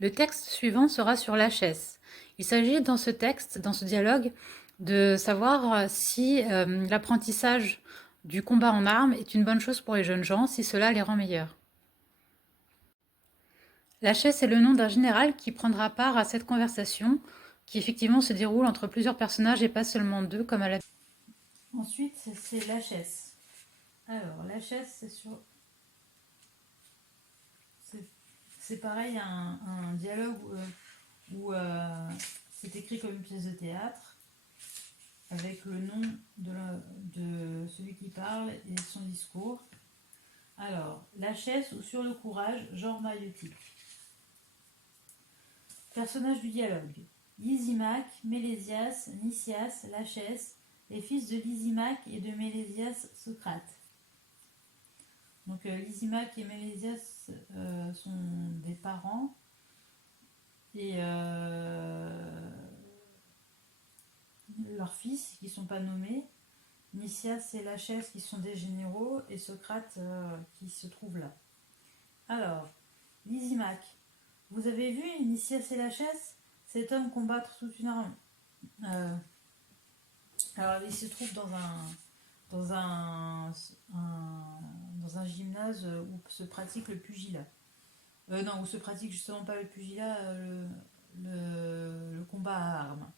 Le texte suivant sera sur l'HS. Il s'agit dans ce texte, dans ce dialogue, de savoir si l'apprentissage du combat en armes est une bonne chose pour les jeunes gens, si cela les rend meilleurs. L'HS est le nom d'un général qui prendra part à cette conversation, qui effectivement se déroule entre plusieurs personnages et pas seulement deux, comme à la... Ensuite, c'est l'HS. Alors, l'HS, c'est pareil, un dialogue où c'est écrit comme une pièce de théâtre, avec le nom de celui qui parle et son discours. Alors, l'HS ou sur le courage, genre maïeutique. Personnages du dialogue. Lysimaque, Mélésias, Nicias, Lachès, les fils de Lysimaque et de Mélésias, Socrate. Donc Lysimaque et Mélésias sont des parents et leurs fils qui ne sont pas nommés. Nicias et Lachès qui sont des généraux et Socrate qui se trouve là. Alors, Lysimaque. Vous avez vu Nicias et Lachès, cet homme combattre toute une armée. Alors, il se trouve dans un gymnase où se pratique le pugilat. Non, où se pratique justement pas le pugilat, le combat à armes.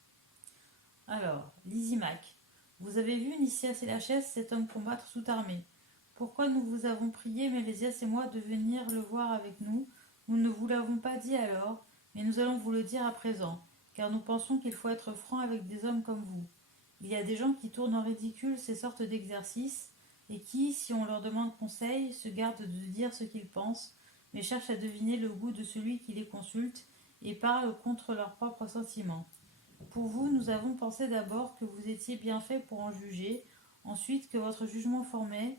Alors, Lysimaque. Vous avez vu Nicias et Lachès, cet homme combattre toute armée. Pourquoi nous vous avons prié, Mélésias et moi, de venir le voir avec nous? Nous ne vous l'avons pas dit alors, mais nous allons vous le dire à présent, car nous pensons qu'il faut être franc avec des hommes comme vous. Il y a des gens qui tournent en ridicule ces sortes d'exercices, et qui, si on leur demande conseil, se gardent de dire ce qu'ils pensent, mais cherchent à deviner le goût de celui qui les consulte, et parlent contre leurs propres sentiments. Pour vous, nous avons pensé d'abord que vous étiez bien fait pour en juger, ensuite que votre jugement formé,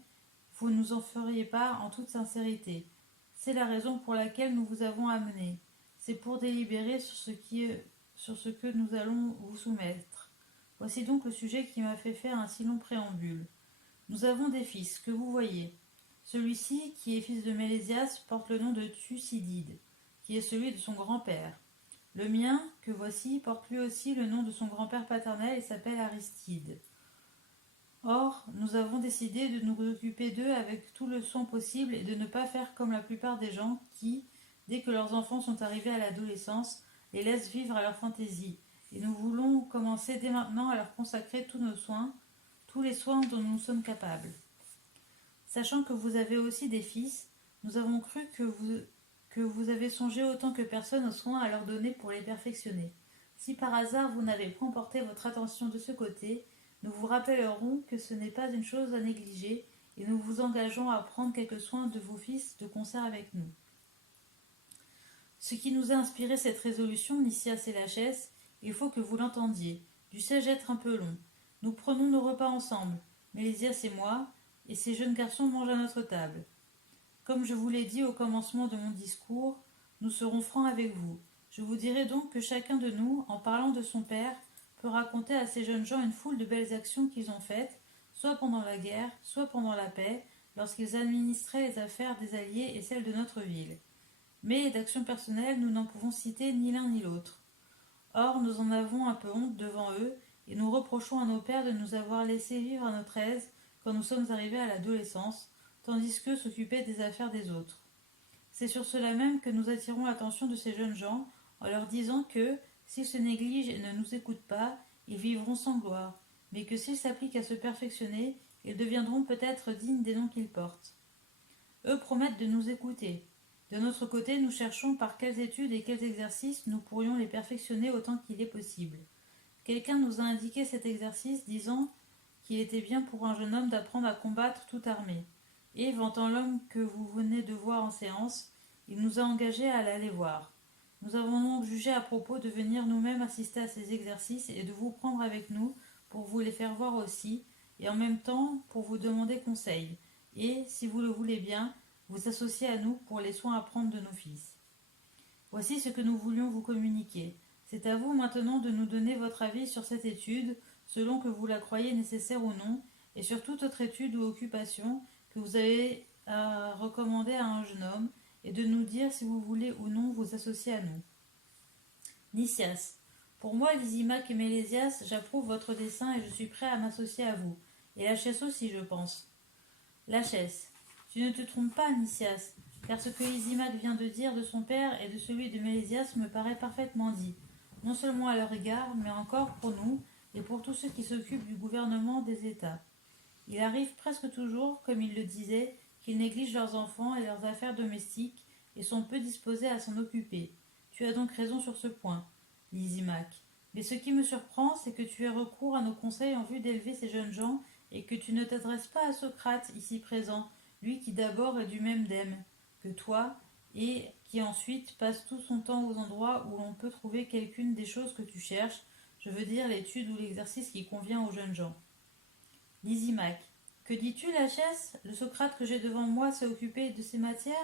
vous nous en feriez part en toute sincérité. C'est la raison pour laquelle nous vous avons amené. C'est pour délibérer sur ce que nous allons vous soumettre. Voici donc le sujet qui m'a fait faire un si long préambule. Nous avons des fils, que vous voyez. Celui-ci, qui est fils de Mélésias, porte le nom de Thucydide, qui est celui de son grand-père. Le mien, que voici, porte lui aussi le nom de son grand-père paternel et s'appelle Aristide. Or, nous avons décidé de nous occuper d'eux avec tout le soin possible et de ne pas faire comme la plupart des gens qui, dès que leurs enfants sont arrivés à l'adolescence, les laissent vivre à leur fantaisie. Et nous voulons commencer dès maintenant à leur consacrer tous nos soins, tous les soins dont nous sommes capables. Sachant que vous avez aussi des fils, nous avons cru que vous avez songé autant que personne aux soins à leur donner pour les perfectionner. Si par hasard vous n'avez point porté votre attention de ce côté, nous vous rappellerons que ce n'est pas une chose à négliger et nous vous engageons à prendre quelques soins de vos fils de concert avec nous. Ce qui nous a inspiré cette résolution, Nicias et Lachès, il faut que vous l'entendiez. Dussé-je être un peu long? Nous prenons nos repas ensemble, Mélésias et moi, et ces jeunes garçons mangent à notre table. Comme je vous l'ai dit au commencement de mon discours, nous serons francs avec vous. Je vous dirai donc que chacun de nous, en parlant de son père, peut raconter à ces jeunes gens une foule de belles actions qu'ils ont faites, soit pendant la guerre, soit pendant la paix, lorsqu'ils administraient les affaires des alliés et celles de notre ville. Mais d'actions personnelles, nous n'en pouvons citer ni l'un ni l'autre. Or, nous en avons un peu honte devant eux, et nous reprochons à nos pères de nous avoir laissé vivre à notre aise quand nous sommes arrivés à l'adolescence, tandis qu'eux s'occupaient des affaires des autres. C'est sur cela même que nous attirons l'attention de ces jeunes gens en leur disant que, s'ils se négligent et ne nous écoutent pas, ils vivront sans gloire, mais que s'ils s'appliquent à se perfectionner, ils deviendront peut-être dignes des noms qu'ils portent. Eux promettent de nous écouter. De notre côté, nous cherchons par quelles études et quels exercices nous pourrions les perfectionner autant qu'il est possible. Quelqu'un nous a indiqué cet exercice, disant qu'il était bien pour un jeune homme d'apprendre à combattre toute armée. Et, vantant l'homme que vous venez de voir en séance, il nous a engagés à l'aller voir. Nous avons donc jugé à propos de venir nous-mêmes assister à ces exercices et de vous prendre avec nous pour vous les faire voir aussi, et en même temps pour vous demander conseil, et, si vous le voulez bien, vous associer à nous pour les soins à prendre de nos fils. Voici ce que nous voulions vous communiquer. C'est à vous maintenant de nous donner votre avis sur cette étude, selon que vous la croyez nécessaire ou non, et sur toute autre étude ou occupation que vous avez à recommander à un jeune homme, et de nous dire si vous voulez ou non vous associer à nous. Nicias. Pour moi, Lysimaque et Mélésias, j'approuve votre dessein et je suis prêt à m'associer à vous. Et Lachès aussi, je pense. Lachès. Tu ne te trompes pas, Nicias, car ce que Lysimaque vient de dire de son père et de celui de Mélésias me paraît parfaitement dit, non seulement à leur égard, mais encore pour nous et pour tous ceux qui s'occupent du gouvernement des États. Il arrive presque toujours, comme il le disait, qu'ils négligent leurs enfants et leurs affaires domestiques et sont peu disposés à s'en occuper. Tu as donc raison sur ce point, Lysimaque. Mais ce qui me surprend, c'est que tu aies recours à nos conseils en vue d'élever ces jeunes gens et que tu ne t'adresses pas à Socrate, ici présent, lui qui d'abord est du même dème que toi et qui ensuite passe tout son temps aux endroits où l'on peut trouver quelqu'une des choses que tu cherches, je veux dire l'étude ou l'exercice qui convient aux jeunes gens. Lysimaque. Que dis-tu, Lachès? Le Socrate que j'ai devant moi s'est occupé de ces matières?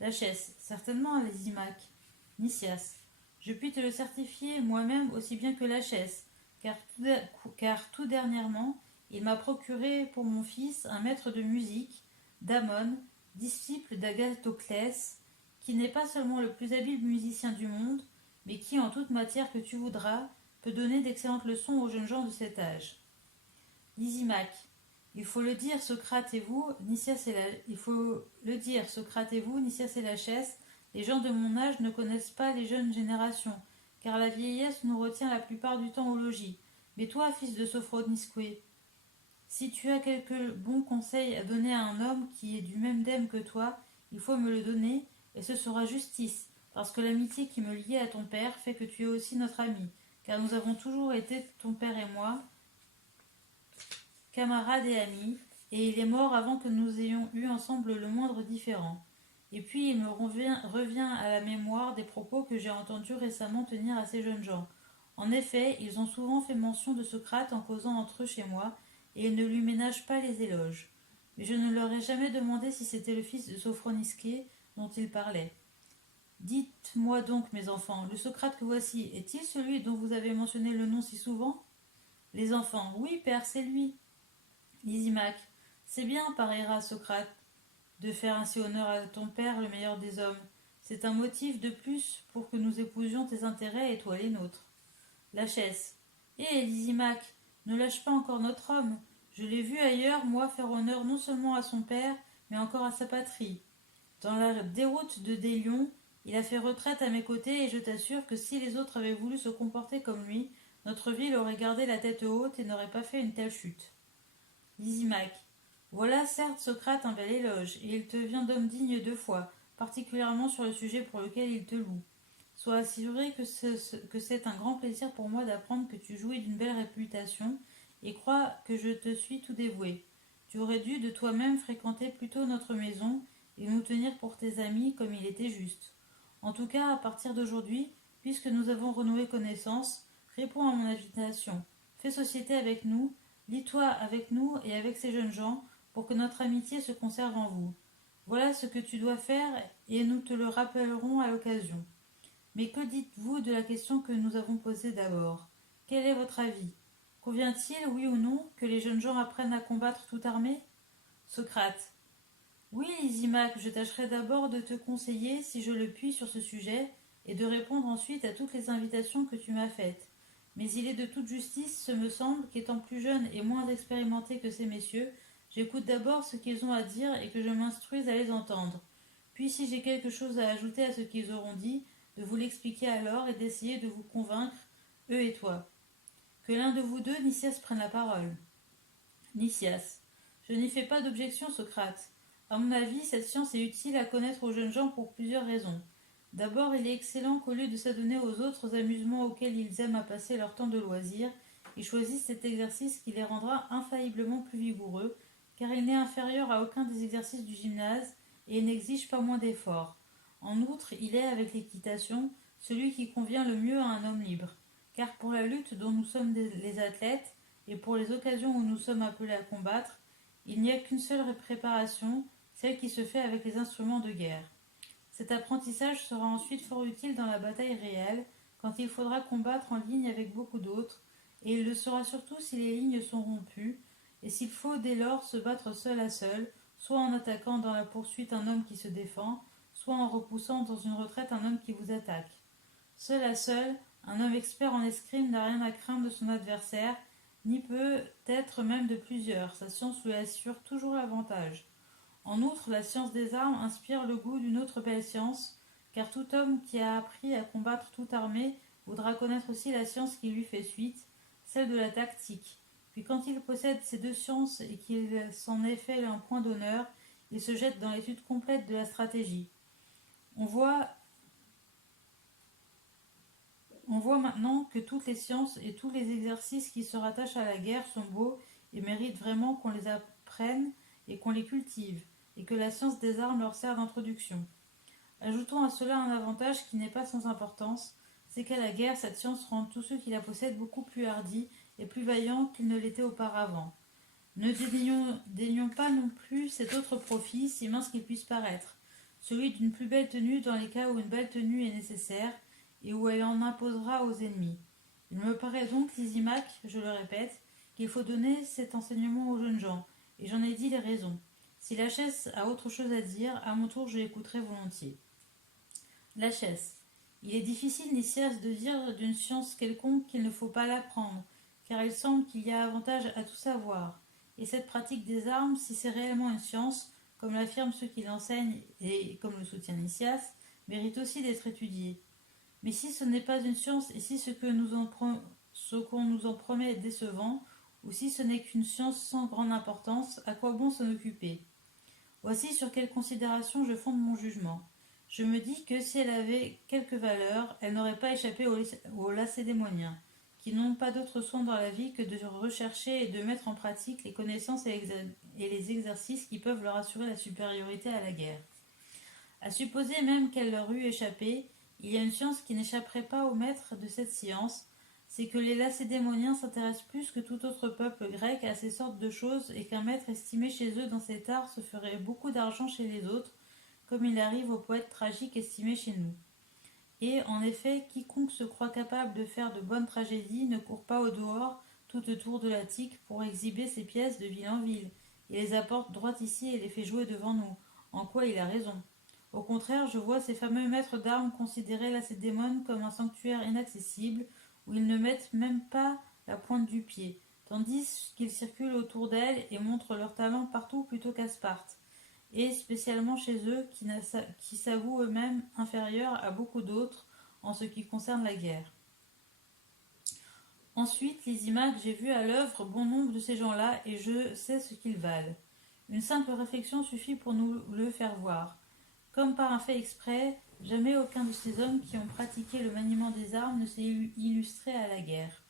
Lachès. Certainement, Lysimaque. Nicias. Je puis te le certifier moi-même aussi bien que Lachès, car tout dernièrement, il m'a procuré pour mon fils un maître de musique, Damon, disciple d'Agathoclès, qui n'est pas seulement le plus habile musicien du monde, mais qui, en toute matière que tu voudras, peut donner d'excellentes leçons aux jeunes gens de cet âge. Lysimaque. Il faut le dire, Socrate et vous, Nicias et Lachès, les gens de mon âge ne connaissent pas les jeunes générations, car la vieillesse nous retient la plupart du temps au logis. Mais toi, fils de Sophronisque, si tu as quelques bons conseils à donner à un homme qui est du même dème que toi, il faut me le donner, et ce sera justice, parce que l'amitié qui me liait à ton père fait que tu es aussi notre ami, car nous avons toujours été, ton père et moi, camarades et amis, et il est mort avant que nous ayons eu ensemble le moindre différend. Et puis il me revient à la mémoire des propos que j'ai entendus récemment tenir à ces jeunes gens. En effet, ils ont souvent fait mention de Socrate en causant entre eux chez moi, et ils ne lui ménagent pas les éloges. Mais je ne leur ai jamais demandé si c'était le fils de Sophronisque dont ils parlaient. Dites-moi donc, mes enfants, le Socrate que voici, est-il celui dont vous avez mentionné le nom si souvent? Les enfants, oui, père, c'est lui. Lysimaque. C'est bien, pariera Socrate, de faire ainsi honneur à ton père, le meilleur des hommes. C'est un motif de plus pour que nous épousions tes intérêts et toi les nôtres. Lachès. Lysimaque, ne lâche pas encore notre homme. Je l'ai vu ailleurs, moi, faire honneur non seulement à son père, mais encore à sa patrie. Dans la déroute de Délion, il a fait retraite à mes côtés et je t'assure que si les autres avaient voulu se comporter comme lui, notre ville aurait gardé la tête haute et n'aurait pas fait une telle chute. Lysimaque. Voilà certes Socrate un bel éloge, et il te vient d'homme digne deux fois, particulièrement sur le sujet pour lequel il te loue. Sois assuré que c'est un grand plaisir pour moi d'apprendre que tu jouis d'une belle réputation, et crois que je te suis tout dévoué. Tu aurais dû de toi-même fréquenter plutôt notre maison, et nous tenir pour tes amis comme il était juste. En tout cas, à partir d'aujourd'hui, puisque nous avons renoué connaissance, réponds à mon invitation. Fais société avec nous, lis-toi avec nous et avec ces jeunes gens, pour que notre amitié se conserve en vous. Voilà ce que tu dois faire, et nous te le rappellerons à l'occasion. Mais que dites-vous de la question que nous avons posée d'abord? Quel est votre avis? Convient-il, oui ou non, que les jeunes gens apprennent à combattre toute armée? Socrate. Oui, Lysimaque, je tâcherai d'abord de te conseiller, si je le puis, sur ce sujet, et de répondre ensuite à toutes les invitations que tu m'as faites. Mais il est de toute justice, ce me semble, qu'étant plus jeune et moins expérimenté que ces messieurs, j'écoute d'abord ce qu'ils ont à dire et que je m'instruise à les entendre. Puis, si j'ai quelque chose à ajouter à ce qu'ils auront dit, de vous l'expliquer alors et d'essayer de vous convaincre, eux et toi. Que l'un de vous deux, Nicias, prenne la parole. Nicias. Je n'y fais pas d'objection, Socrate. À mon avis, cette science est utile à connaître aux jeunes gens pour plusieurs raisons. D'abord, il est excellent qu'au lieu de s'adonner aux autres amusements auxquels ils aiment à passer leur temps de loisir, ils choisissent cet exercice qui les rendra infailliblement plus vigoureux, car il n'est inférieur à aucun des exercices du gymnase et n'exige pas moins d'efforts. En outre, il est, avec l'équitation, celui qui convient le mieux à un homme libre, car pour la lutte dont nous sommes les athlètes, et pour les occasions où nous sommes appelés à combattre, il n'y a qu'une seule préparation, celle qui se fait avec les instruments de guerre. Cet apprentissage sera ensuite fort utile dans la bataille réelle, quand il faudra combattre en ligne avec beaucoup d'autres, et il le sera surtout si les lignes sont rompues, et s'il faut dès lors se battre seul à seul, soit en attaquant dans la poursuite un homme qui se défend, soit en repoussant dans une retraite un homme qui vous attaque. Seul à seul, un homme expert en escrime n'a rien à craindre de son adversaire, ni peut-être même de plusieurs. Sa science lui assure toujours l'avantage. En outre, la science des armes inspire le goût d'une autre belle science, car tout homme qui a appris à combattre toute armée voudra connaître aussi la science qui lui fait suite, celle de la tactique. Puis quand il possède ces deux sciences et qu'il s'en est fait un point d'honneur, il se jette dans l'étude complète de la stratégie. On voit maintenant que toutes les sciences et tous les exercices qui se rattachent à la guerre sont beaux et méritent vraiment qu'on les apprenne et qu'on les cultive, et que la science des armes leur sert d'introduction. Ajoutons à cela un avantage qui n'est pas sans importance, c'est qu'à la guerre, cette science rend tous ceux qui la possèdent beaucoup plus hardis et plus vaillants qu'ils ne l'étaient auparavant. Ne dénions pas non plus cet autre profit, si mince qu'il puisse paraître, celui d'une plus belle tenue dans les cas où une belle tenue est nécessaire et où elle en imposera aux ennemis. Il me paraît donc, Lysimaque, je le répète, qu'il faut donner cet enseignement aux jeunes gens, et j'en ai dit les raisons. Si la chaise a autre chose à dire, à mon tour je l'écouterai volontiers. La chaise. Il est difficile, Lysias, de dire d'une science quelconque qu'il ne faut pas l'apprendre, car il semble qu'il y a avantage à tout savoir. Et cette pratique des armes, si c'est réellement une science, comme l'affirment ceux qui l'enseignent et comme le soutient Lysias, mérite aussi d'être étudiée. Mais si ce n'est pas une science, et si ce qu'on nous en promet est décevant, ou si ce n'est qu'une science sans grande importance, à quoi bon s'en occuper? Voici sur quelle considération je fonde mon jugement. Je me dis que si elle avait quelque valeur, elle n'aurait pas échappé aux Lacédémoniens, qui n'ont pas d'autre soin dans la vie que de rechercher et de mettre en pratique les connaissances et les exercices qui peuvent leur assurer la supériorité à la guerre. À supposer même qu'elle leur eût échappé, il y a une science qui n'échapperait pas au maître de cette science, c'est que les Lacédémoniens s'intéressent plus que tout autre peuple grec à ces sortes de choses et qu'un maître estimé chez eux dans cet art se ferait beaucoup d'argent chez les autres, comme il arrive aux poètes tragiques estimés chez nous. Et, en effet, quiconque se croit capable de faire de bonnes tragédies ne court pas au dehors tout autour de l'Attique pour exhiber ses pièces de ville en ville, et les apporte droit ici et les fait jouer devant nous, en quoi il a raison. Au contraire, je vois ces fameux maîtres d'armes considérer Lacédémone comme un sanctuaire inaccessible, où ils ne mettent même pas la pointe du pied, tandis qu'ils circulent autour d'elle et montrent leur talent partout plutôt qu'à Sparte, et spécialement chez eux qui s'avouent eux-mêmes inférieurs à beaucoup d'autres en ce qui concerne la guerre. Ensuite, Lysimaque, j'ai vu à l'œuvre bon nombre de ces gens-là et je sais ce qu'ils valent. Une simple réflexion suffit pour nous le faire voir. Comme par un fait exprès, jamais aucun de ces hommes qui ont pratiqué le maniement des armes ne s'est illustré à la guerre.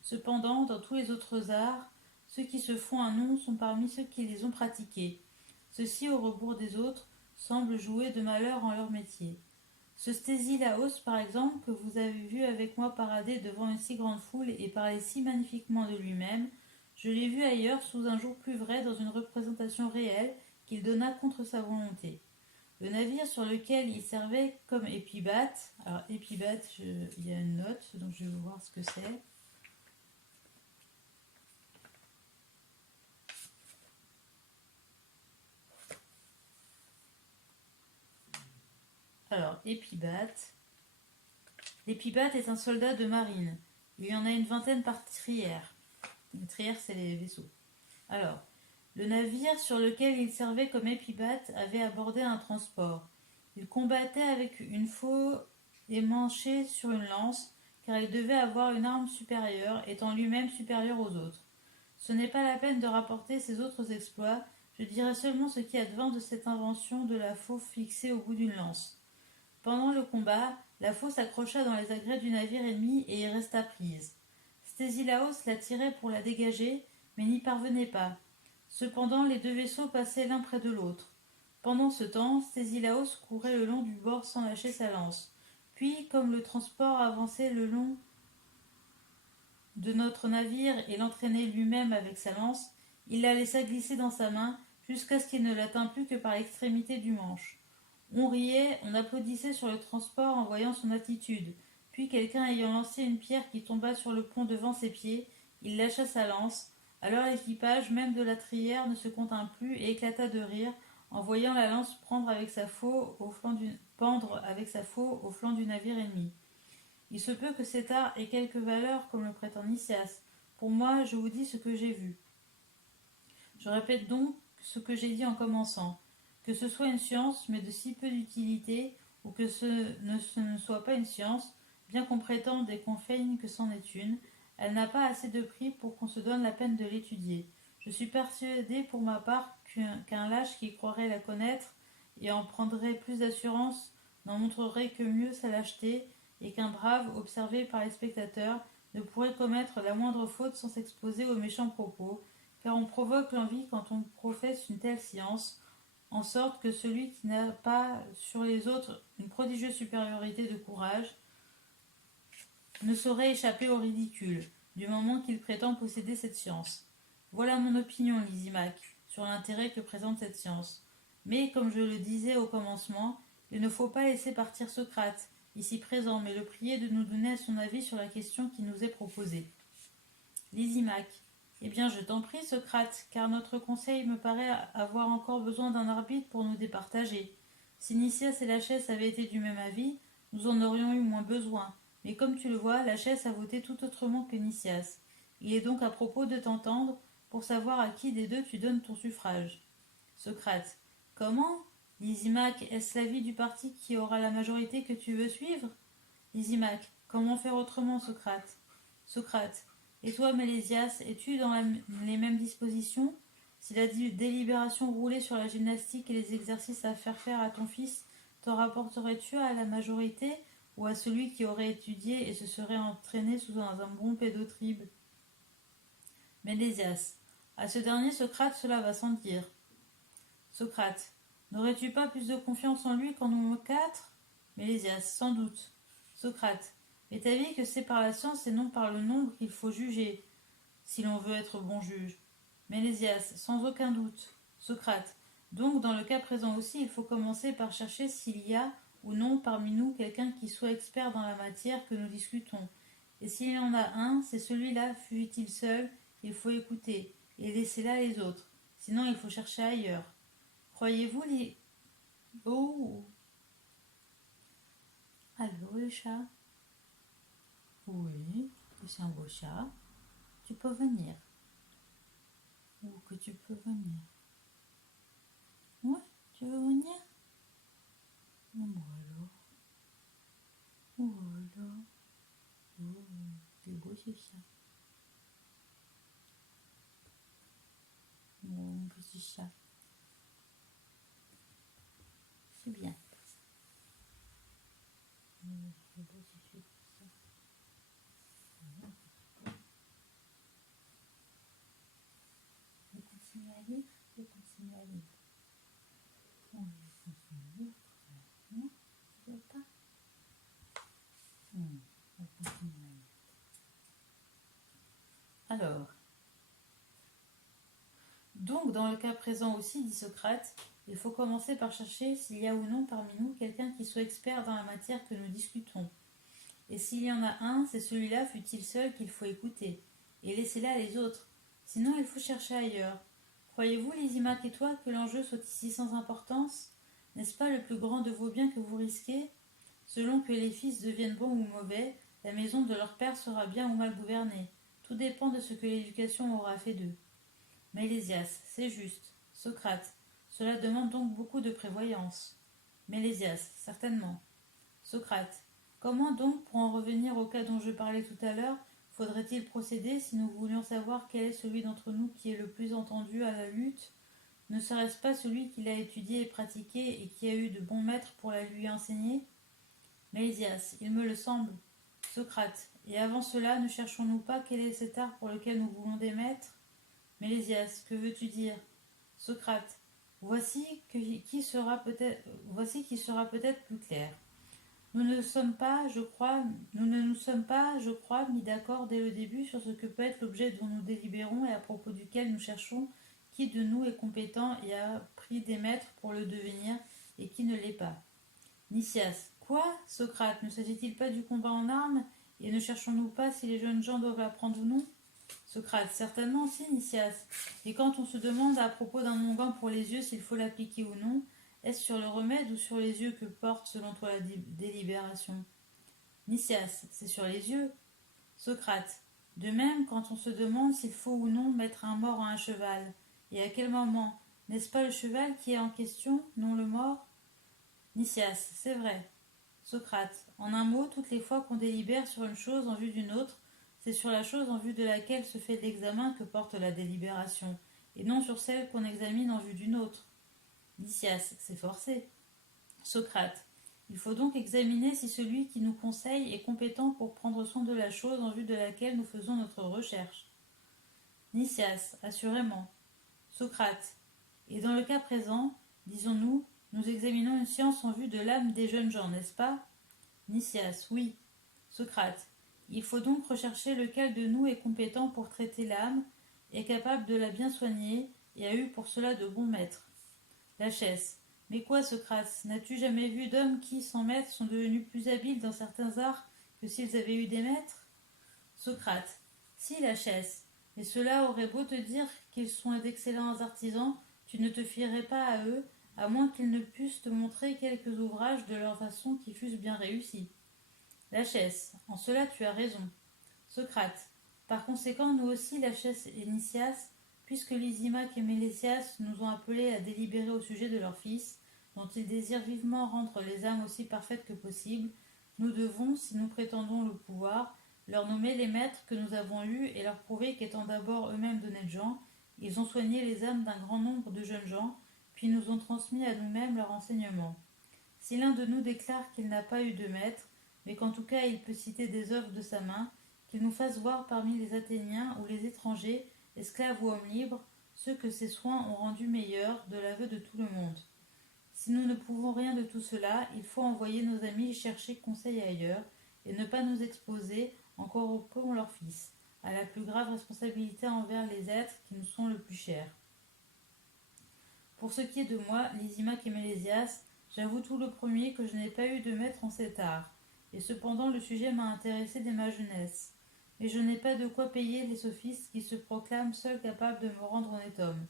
Cependant, dans tous les autres arts, ceux qui se font un nom sont parmi ceux qui les ont pratiqués. Ceux-ci, au rebours des autres, semblent jouer de malheur en leur métier. Ce Sthésilaos, par exemple, que vous avez vu avec moi parader devant une si grande foule et parler si magnifiquement de lui-même, je l'ai vu ailleurs sous un jour plus vrai dans une représentation réelle qu'il donna contre sa volonté. Le navire sur lequel il servait comme épibate, alors épibate, il y a une note, donc je vais voir ce que c'est. Alors, épibate. L'épibate est un soldat de marine. Il y en a une vingtaine par trière. Les trières, c'est les vaisseaux. Alors, le navire sur lequel il servait comme épibate avait abordé un transport. Il combattait avec une faux émanchée sur une lance, car il devait avoir une arme supérieure, étant lui-même supérieur aux autres. Ce n'est pas la peine de rapporter ses autres exploits, je dirai seulement ce qui advint de cette invention de la faux fixée au bout d'une lance. Pendant le combat, la faux s'accrocha dans les agrès du navire ennemi et y resta prise. Sthésilaos la tirait pour la dégager, mais n'y parvenait pas. Cependant, les deux vaisseaux passaient l'un près de l'autre. Pendant ce temps, Sthésilaos courait le long du bord sans lâcher sa lance. Puis, comme le transport avançait le long de notre navire et l'entraînait lui-même avec sa lance, il la laissa glisser dans sa main jusqu'à ce qu'il ne l'atteint plus que par l'extrémité du manche. On riait, on applaudissait sur le transport en voyant son attitude. Puis quelqu'un ayant lancé une pierre qui tomba sur le pont devant ses pieds, il lâcha sa lance. Alors l'équipage même de la trière ne se contint plus et éclata de rire en voyant la lance pendre avec sa faux au flanc du navire ennemi. Il se peut que cet art ait quelque valeur, comme le prétend Nicias. Pour moi, je vous dis ce que j'ai vu. Je répète donc ce que j'ai dit en commençant. Que ce soit une science, mais de si peu d'utilité, ou que ce ne soit pas une science, bien qu'on prétende et qu'on feigne que c'en est une, elle n'a pas assez de prix pour qu'on se donne la peine de l'étudier. Je suis persuadé pour ma part qu'un lâche qui croirait la connaître et en prendrait plus d'assurance n'en montrerait que mieux sa lâcheté, et qu'un brave, observé par les spectateurs, ne pourrait commettre la moindre faute sans s'exposer aux méchants propos, car on provoque l'envie quand on professe une telle science, en sorte que celui qui n'a pas sur les autres une prodigieuse supériorité de courage ne saurait échapper au ridicule, du moment qu'il prétend posséder cette science. Voilà mon opinion, Lysimaque, sur l'intérêt que présente cette science. Mais, comme je le disais au commencement, il ne faut pas laisser partir Socrate, ici présent, mais le prier de nous donner son avis sur la question qui nous est proposée. Lysimaque. Eh bien, je t'en prie, Socrate, car notre conseil me paraît avoir encore besoin d'un arbitre pour nous départager. Si Nicias et Lachès avaient été du même avis, nous en aurions eu moins besoin. Mais comme tu le vois, Lachès a voté tout autrement que Nicias. Il est donc à propos de t'entendre pour savoir à qui des deux tu donnes ton suffrage. Socrate. Comment? Lysimaque, est-ce l'avis du parti qui aura la majorité que tu veux suivre? Lysimaque. Comment faire autrement, Socrate? Socrate. Et toi, Mélésias, es-tu dans les mêmes dispositions? Si la délibération roulait sur la gymnastique et les exercices à faire à ton fils, t'en rapporterais-tu à la majorité ou à celui qui aurait étudié et se serait entraîné sous un bon pédotribe? Mélésias. À ce dernier Socrate, cela va sans dire. Socrate. N'aurais-tu pas plus de confiance en lui qu'en nous quatre? Mélésias. Sans doute. Socrate. Mais t'avis que c'est par la science et non par le nombre qu'il faut juger, si l'on veut être bon juge. Mélésias. Sans aucun doute. Socrate. Donc, dans le cas présent aussi, il faut commencer par chercher s'il y a ou non parmi nous quelqu'un qui soit expert dans la matière que nous discutons. Et s'il y en a un, c'est celui-là, fût-il seul, qu'il faut écouter, et laisser là les autres. Sinon, il faut chercher ailleurs. Croyez-vous les... Oh. Allô, le chat? Oui, c'est un beau chat. Tu peux venir. Où que tu peux venir? Ouais, tu veux venir? Bon, alors. Oh, alors. Oh, c'est beau ce chat. Mon petit chat. C'est bien. C'est beau ce chat. Je continue à lire. Je continue à lire. On continue à lire. Non, tu veux pas? On continue à lire. Alors, donc dans le cas présent aussi, dit Socrate, il faut commencer par chercher s'il y a ou non parmi nous quelqu'un qui soit expert dans la matière que nous discutons. Et s'il y en a un, c'est celui-là, fût-il seul, qu'il faut écouter, et laisser là les autres. Sinon, il faut chercher ailleurs. Croyez-vous, Lysimaque et toi, que l'enjeu soit ici sans importance? N'est-ce pas le plus grand de vos biens que vous risquez? Selon que les fils deviennent bons ou mauvais, la maison de leur père sera bien ou mal gouvernée. Tout dépend de ce que l'éducation aura fait d'eux. Mélésias, c'est juste. Socrate, cela demande donc beaucoup de prévoyance. Mélésias, certainement. Socrate, comment donc, pour en revenir au cas dont je parlais tout à l'heure, faudrait-il procéder si nous voulions savoir quel est celui d'entre nous qui est le plus entendu à la lutte? Ne serait-ce pas celui qui l'a étudié et pratiqué et qui a eu de bons maîtres pour la lui enseigner? Mélésias, il me le semble. Socrate, et avant cela, ne cherchons-nous pas quel est cet art pour lequel nous voulons des maîtres? Mélésias, que veux-tu dire? Socrate, voici qui sera peut-être plus clair. Nous ne nous sommes pas, je crois, mis d'accord dès le début sur ce que peut être l'objet dont nous délibérons et à propos duquel nous cherchons qui de nous est compétent et a pris des maîtres pour le devenir et qui ne l'est pas. Nicias, quoi? Socrate, ne s'agit-il pas du combat en armes? Et ne cherchons-nous pas si les jeunes gens doivent apprendre ou non? Socrate. Certainement si, Nicias. Et quand on se demande à propos d'un onguent pour les yeux s'il faut l'appliquer ou non, est-ce sur le remède ou sur les yeux que porte selon toi la délibération? Nicias. C'est sur les yeux. Socrate. De même, quand on se demande s'il faut ou non mettre un mort à un cheval, et à quel moment, n'est-ce pas le cheval qui est en question, non le mort? Nicias. C'est vrai. Socrate. En un mot, toutes les fois qu'on délibère sur une chose en vue d'une autre, c'est sur la chose en vue de laquelle se fait l'examen que porte la délibération, et non sur celle qu'on examine en vue d'une autre. Nicias. C'est forcé. Socrate. Il faut donc examiner si celui qui nous conseille est compétent pour prendre soin de la chose en vue de laquelle nous faisons notre recherche. Nicias. Assurément. Socrate. Et dans le cas présent, disons-nous, nous examinons une science en vue de l'âme des jeunes gens, n'est-ce pas? Nicias. Oui. Socrate. Il faut donc rechercher lequel de nous est compétent pour traiter l'âme, est capable de la bien soigner, et a eu pour cela de bons maîtres. Lachès. Mais quoi, Socrate? N'as-tu jamais vu d'hommes qui, sans maître, sont devenus plus habiles dans certains arts que s'ils avaient eu des maîtres? Socrate. Si, Lachès. Mais cela aurait beau te dire qu'ils sont d'excellents artisans, tu ne te fierais pas à eux, à moins qu'ils ne pussent te montrer quelques ouvrages de leur façon qui fussent bien réussis. Lachès. En cela tu as raison. Socrate. Par conséquent, nous aussi, Lachès et Nicias, puisque Lysimaque et Mélésias nous ont appelés à délibérer au sujet de leur fils, dont ils désirent vivement rendre les âmes aussi parfaites que possible, nous devons, si nous prétendons le pouvoir, leur nommer les maîtres que nous avons eus et leur prouver qu'étant d'abord eux-mêmes d'honnêtes gens, ils ont soigné les âmes d'un grand nombre de jeunes gens, puis nous ont transmis à nous-mêmes leur enseignement. Si l'un de nous déclare qu'il n'a pas eu de maître, mais qu'en tout cas il peut citer des œuvres de sa main, qu'il nous fasse voir parmi les Athéniens ou les étrangers, esclaves ou hommes libres, ceux que ses soins ont rendus meilleurs de l'aveu de tout le monde. Si nous ne pouvons rien de tout cela, il faut envoyer nos amis chercher conseil ailleurs, et ne pas nous exposer, encore au comme leurs fils, à la plus grave responsabilité envers les êtres qui nous sont le plus chers. Pour ce qui est de moi, Lysimaque et Mélésias, j'avoue tout le premier que je n'ai pas eu de maître en cet art, et cependant le sujet m'a intéressé dès ma jeunesse. Mais je n'ai pas de quoi payer les sophistes qui se proclament seuls capables de me rendre honnête homme.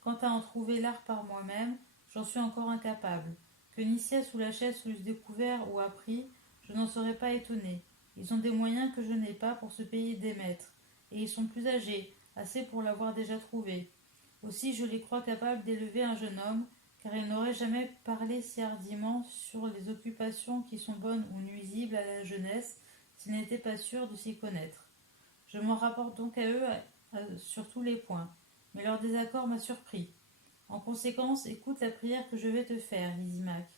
Quant à en trouver l'art par moi-même, j'en suis encore incapable. Que Nicias ou Lachès l'eussent découvert ou appris, je n'en serais pas étonné. Ils ont des moyens que je n'ai pas pour se payer des maîtres, et ils sont plus âgés, assez pour l'avoir déjà trouvé. Aussi je les crois capables d'élever un jeune homme, car ils n'auraient jamais parlé si hardiment sur les occupations qui sont bonnes ou nuisibles à la jeunesse, s'ils n'étaient pas sûrs de s'y connaître. Je m'en rapporte donc à eux sur tous les points, mais leur désaccord m'a surpris. En conséquence, écoute la prière que je vais te faire, Lysimaque.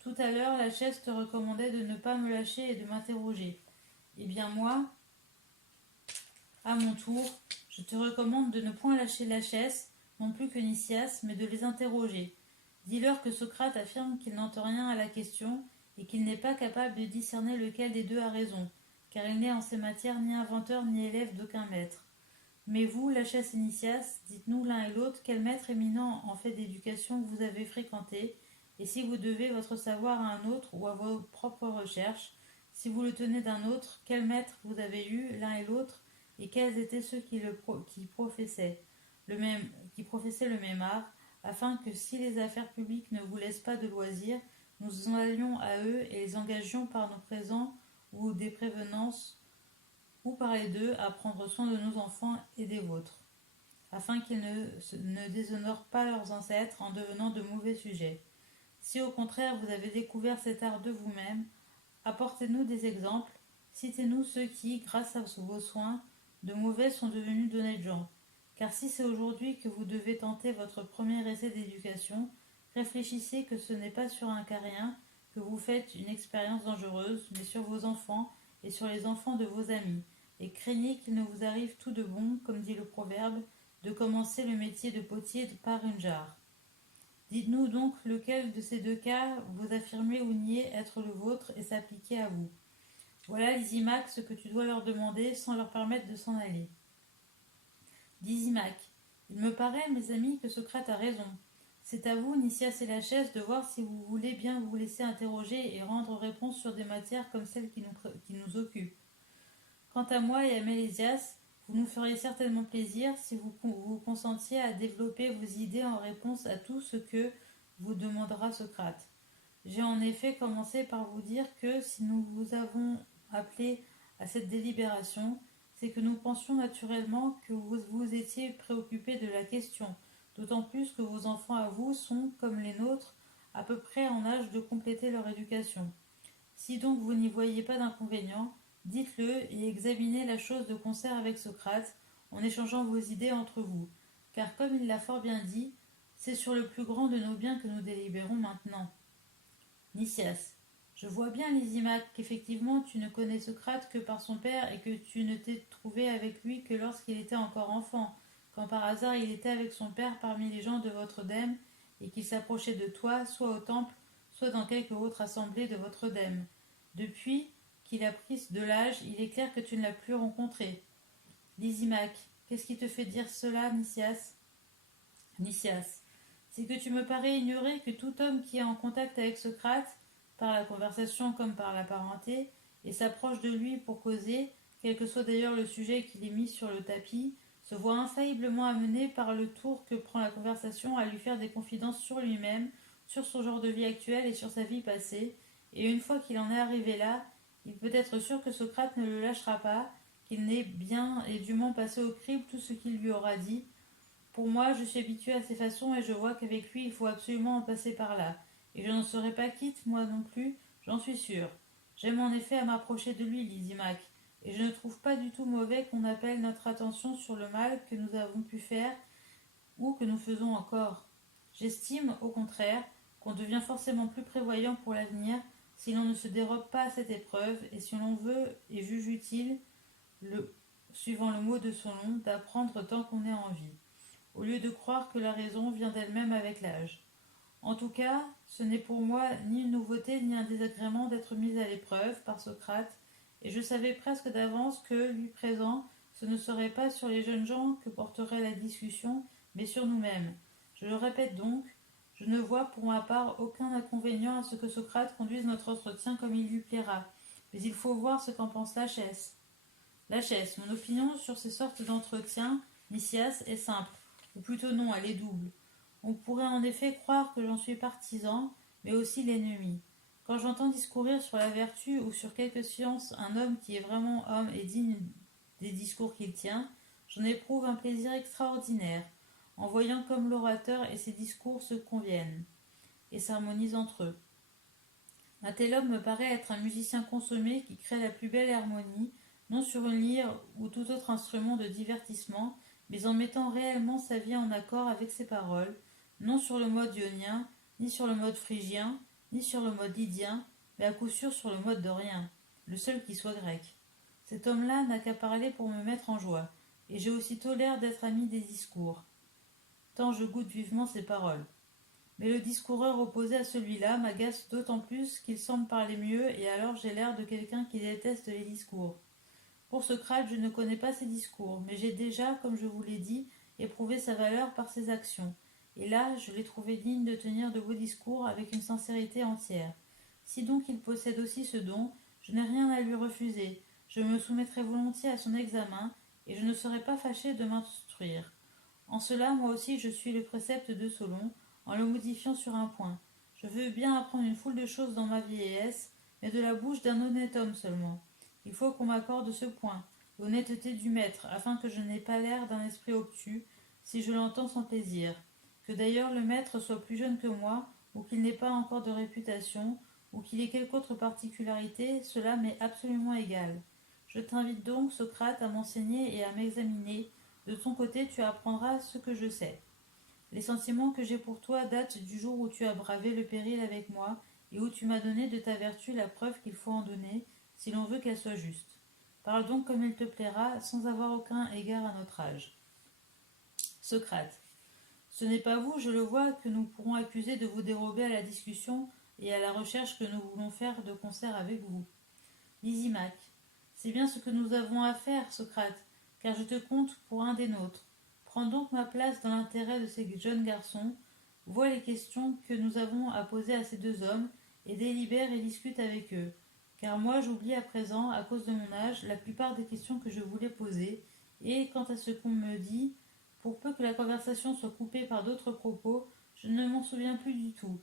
Tout à l'heure, la chaise te recommandait de ne pas me lâcher et de m'interroger. Eh bien moi, à mon tour, je te recommande de ne point lâcher la chaise, non plus que Nicias, mais de les interroger. Dis-leur que Socrate affirme qu'il n'entend rien à la question et qu'il n'est pas capable de discerner lequel des deux a raison, car il n'est en ces matières ni inventeur ni élève d'aucun maître. Mais vous, Lachès et Nicias, dites-nous l'un et l'autre quel maître éminent en fait d'éducation vous avez fréquenté, et si vous devez votre savoir à un autre ou à vos propres recherches, si vous le tenez d'un autre, quel maître vous avez eu l'un et l'autre, et quels étaient ceux qui professaient le même art, afin que si les affaires publiques ne vous laissent pas de loisirs, nous en allions à eux et les engagions par nos présents ou des prévenances, ou par les deux, à prendre soin de nos enfants et des vôtres, afin qu'ils ne déshonorent pas leurs ancêtres en devenant de mauvais sujets. Si au contraire vous avez découvert cet art de vous-même, apportez-nous des exemples, citez-nous ceux qui, grâce à vos soins, de mauvais sont devenus d'honnêtes gens. Car si c'est aujourd'hui que vous devez tenter votre premier essai d'éducation, réfléchissez que ce n'est pas sur un carien que vous faites une expérience dangereuse, mais sur vos enfants et sur les enfants de vos amis, et craignez qu'il ne vous arrive tout de bon, comme dit le proverbe, de commencer le métier de potier par une jarre. Dites-nous donc lequel de ces deux cas vous affirmez ou niez être le vôtre et s'appliquer à vous. Voilà, Lysimaque, ce que tu dois leur demander sans leur permettre de s'en aller. Lysimaque. Il me paraît, mes amis, que Socrate a raison. C'est à vous, Nicias et Lachès, de voir si vous voulez bien vous laisser interroger et rendre réponse sur des matières comme celles qui nous occupent. Quant à moi et à Mélésias, Vous nous feriez certainement plaisir si vous consentiez à développer vos idées en réponse à tout ce que vous demandera Socrate. J'ai en effet commencé par vous dire que si nous vous avons appelé à cette délibération, c'est que nous pensions naturellement que vous vous étiez préoccupé de la question, d'autant plus que vos enfants à vous sont, comme les nôtres, à peu près en âge de compléter leur éducation. Si donc vous n'y voyez pas d'inconvénient, dites-le et examinez la chose de concert avec Socrate, en échangeant vos idées entre vous, car comme il l'a fort bien dit, c'est sur le plus grand de nos biens que nous délibérons maintenant. Nicias. Je vois bien, Lysimaque, qu'effectivement tu ne connais Socrate que par son père et que tu ne t'es trouvé avec lui que lorsqu'il était encore enfant, quand par hasard il était avec son père parmi les gens de votre dème et qu'il s'approchait de toi, soit au temple, soit dans quelque autre assemblée de votre dème. Depuis qu'il a pris de l'âge, il est clair que tu ne l'as plus rencontré. Lysimaque. Qu'est-ce qui te fait dire cela, Nicias? Nicias. C'est que tu me parais ignorer que tout homme qui est en contact avec Socrate, par la conversation comme par la parenté, et s'approche de lui pour causer, quel que soit d'ailleurs le sujet qu'il ait mis sur le tapis, se voit infailliblement amené par le tour que prend la conversation à lui faire des confidences sur lui-même, sur son genre de vie actuel et sur sa vie passée, et une fois qu'il en est arrivé là, il peut être sûr que Socrate ne le lâchera pas, qu'il n'ait bien et dûment passé au crible tout ce qu'il lui aura dit. Pour moi, je suis habituée à ses façons et je vois qu'avec lui, il faut absolument en passer par là. Et je n'en serai pas quitte, moi non plus, j'en suis sûre. J'aime en effet à m'approcher de lui, Lysimaque, et je ne trouve pas du tout mauvais qu'on appelle notre attention sur le mal que nous avons pu faire ou que nous faisons encore. J'estime, au contraire, qu'on devient forcément plus prévoyant pour l'avenir si l'on ne se dérobe pas à cette épreuve et si l'on veut et juge utile, suivant le mot de son nom, d'apprendre tant qu'on est en vie, au lieu de croire que la raison vient d'elle-même avec l'âge. En tout cas, ce n'est pour moi ni une nouveauté ni un désagrément d'être mise à l'épreuve par Socrate, et je savais presque d'avance que, lui présent, ce ne serait pas sur les jeunes gens que porterait la discussion, mais sur nous-mêmes. Je le répète donc, je ne vois pour ma part aucun inconvénient à ce que Socrate conduise notre entretien comme il lui plaira, mais il faut voir ce qu'en pense Lachès. Lachès, mon opinion sur ces sortes d'entretiens, Nicias, est simple, ou plutôt non, elle est double. On pourrait en effet croire que j'en suis partisan, mais aussi l'ennemi. Quand j'entends discourir sur la vertu ou sur quelque science un homme qui est vraiment homme et digne des discours qu'il tient, j'en éprouve un plaisir extraordinaire, en voyant comme l'orateur et ses discours se conviennent et s'harmonisent entre eux. Un tel homme me paraît être un musicien consommé qui crée la plus belle harmonie, non sur une lyre ou tout autre instrument de divertissement, mais en mettant réellement sa vie en accord avec ses paroles, non sur le mode ionien, ni sur le mode phrygien, ni sur le mode lydien, mais à coup sûr sur le mode dorien, le seul qui soit grec. Cet homme-là n'a qu'à parler pour me mettre en joie, et j'ai aussitôt l'air d'être ami des discours, tant je goûte vivement ses paroles. Mais le discoureur opposé à celui-là m'agace d'autant plus qu'il semble parler mieux, et alors j'ai l'air de quelqu'un qui déteste les discours. Pour Socrate, je ne connais pas ses discours, mais j'ai déjà, comme je vous l'ai dit, éprouvé sa valeur par ses actions. Et là, je l'ai trouvé digne de tenir de beaux discours avec une sincérité entière. Si donc il possède aussi ce don, je n'ai rien à lui refuser. Je me soumettrai volontiers à son examen, et je ne serai pas fâché de m'instruire. En cela, moi aussi, je suis le précepte de Solon, en le modifiant sur un point. Je veux bien apprendre une foule de choses dans ma vieillesse, mais de la bouche d'un honnête homme seulement. Il faut qu'on m'accorde ce point, l'honnêteté du maître, afin que je n'ai pas l'air d'un esprit obtus, si je l'entends sans plaisir. Que d'ailleurs le maître soit plus jeune que moi, ou qu'il n'ait pas encore de réputation, ou qu'il ait quelque autre particularité, cela m'est absolument égal. Je t'invite donc, Socrate, à m'enseigner et à m'examiner. De ton côté, tu apprendras ce que je sais. Les sentiments que j'ai pour toi datent du jour où tu as bravé le péril avec moi et où tu m'as donné de ta vertu la preuve qu'il faut en donner, si l'on veut qu'elle soit juste. Parle donc comme il te plaira, sans avoir aucun égard à notre âge. Socrate. Ce n'est pas vous, je le vois, que nous pourrons accuser de vous dérober à la discussion et à la recherche que nous voulons faire de concert avec vous. Lysimaque. C'est bien ce que nous avons à faire, Socrate, car je te compte pour un des nôtres. Prends donc ma place dans l'intérêt de ces jeunes garçons, vois les questions que nous avons à poser à ces deux hommes, et délibère et discute avec eux. Car moi j'oublie à présent, à cause de mon âge, la plupart des questions que je voulais poser, et quant à ce qu'on me dit, pour peu que la conversation soit coupée par d'autres propos, je ne m'en souviens plus du tout.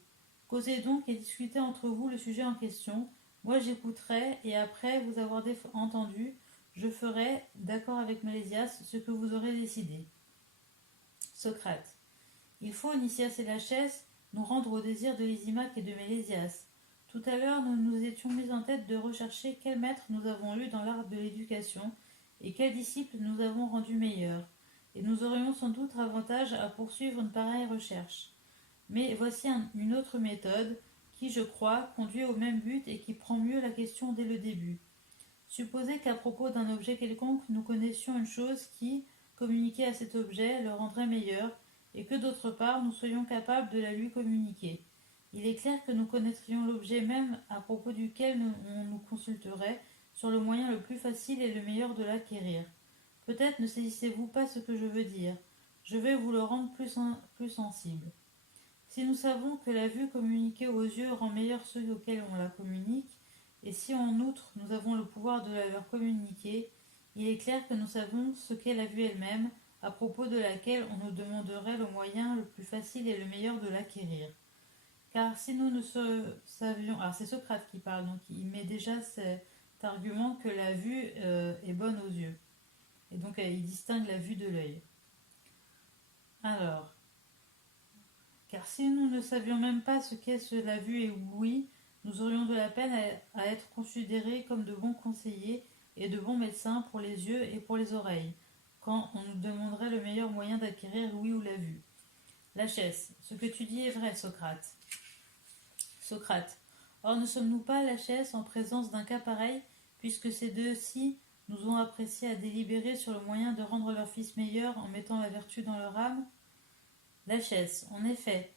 Causez donc et discutez entre vous le sujet en question. Moi j'écouterai, et après vous avoir entendu, je ferai, d'accord avec Mélésias, ce que vous aurez décidé. Socrate. Il faut, Nicias et Lachès, nous rendre au désir de Lysimaque et de Mélésias. Tout à l'heure, nous nous étions mis en tête de rechercher quel maître nous avons eu dans l'art de l'éducation et quel disciple nous avons rendu meilleur. Et nous aurions sans doute avantage à poursuivre une pareille recherche. Mais voici une autre méthode qui, je crois, conduit au même but et qui prend mieux la question dès le début. Supposez qu'à propos d'un objet quelconque, nous connaissions une chose qui, communiquée à cet objet, le rendrait meilleur, et que d'autre part, nous soyons capables de la lui communiquer. Il est clair que nous connaîtrions l'objet même à propos duquel on nous consulterait sur le moyen le plus facile et le meilleur de l'acquérir. Peut-être ne saisissez-vous pas ce que je veux dire. Je vais vous le rendre plus sensible. Si nous savons que la vue communiquée aux yeux rend meilleurs ceux auxquels on la communique, et si en outre nous avons le pouvoir de la leur communiquer, il est clair que nous savons ce qu'est la vue elle-même, à propos de laquelle on nous demanderait le moyen le plus facile et le meilleur de l'acquérir. Car si nous ne savions... Alors c'est Socrate qui parle, donc il met déjà cet argument que la vue est bonne aux yeux. Et donc il distingue la vue de l'œil. Alors, car si nous ne savions même pas ce qu'est la vue et l'ouïe, nous aurions de la peine à être considérés comme de bons conseillers et de bons médecins pour les yeux et pour les oreilles, quand on nous demanderait le meilleur moyen d'acquérir l'ouïe ou la vue. Lachès, ce que tu dis est vrai, Socrate. Socrate. Or, ne sommes-nous pas, Lachès, en présence d'un cas pareil, puisque ces deux-ci nous ont appréciés à délibérer sur le moyen de rendre leur fils meilleur en mettant la vertu dans leur âme? Lachès, en effet.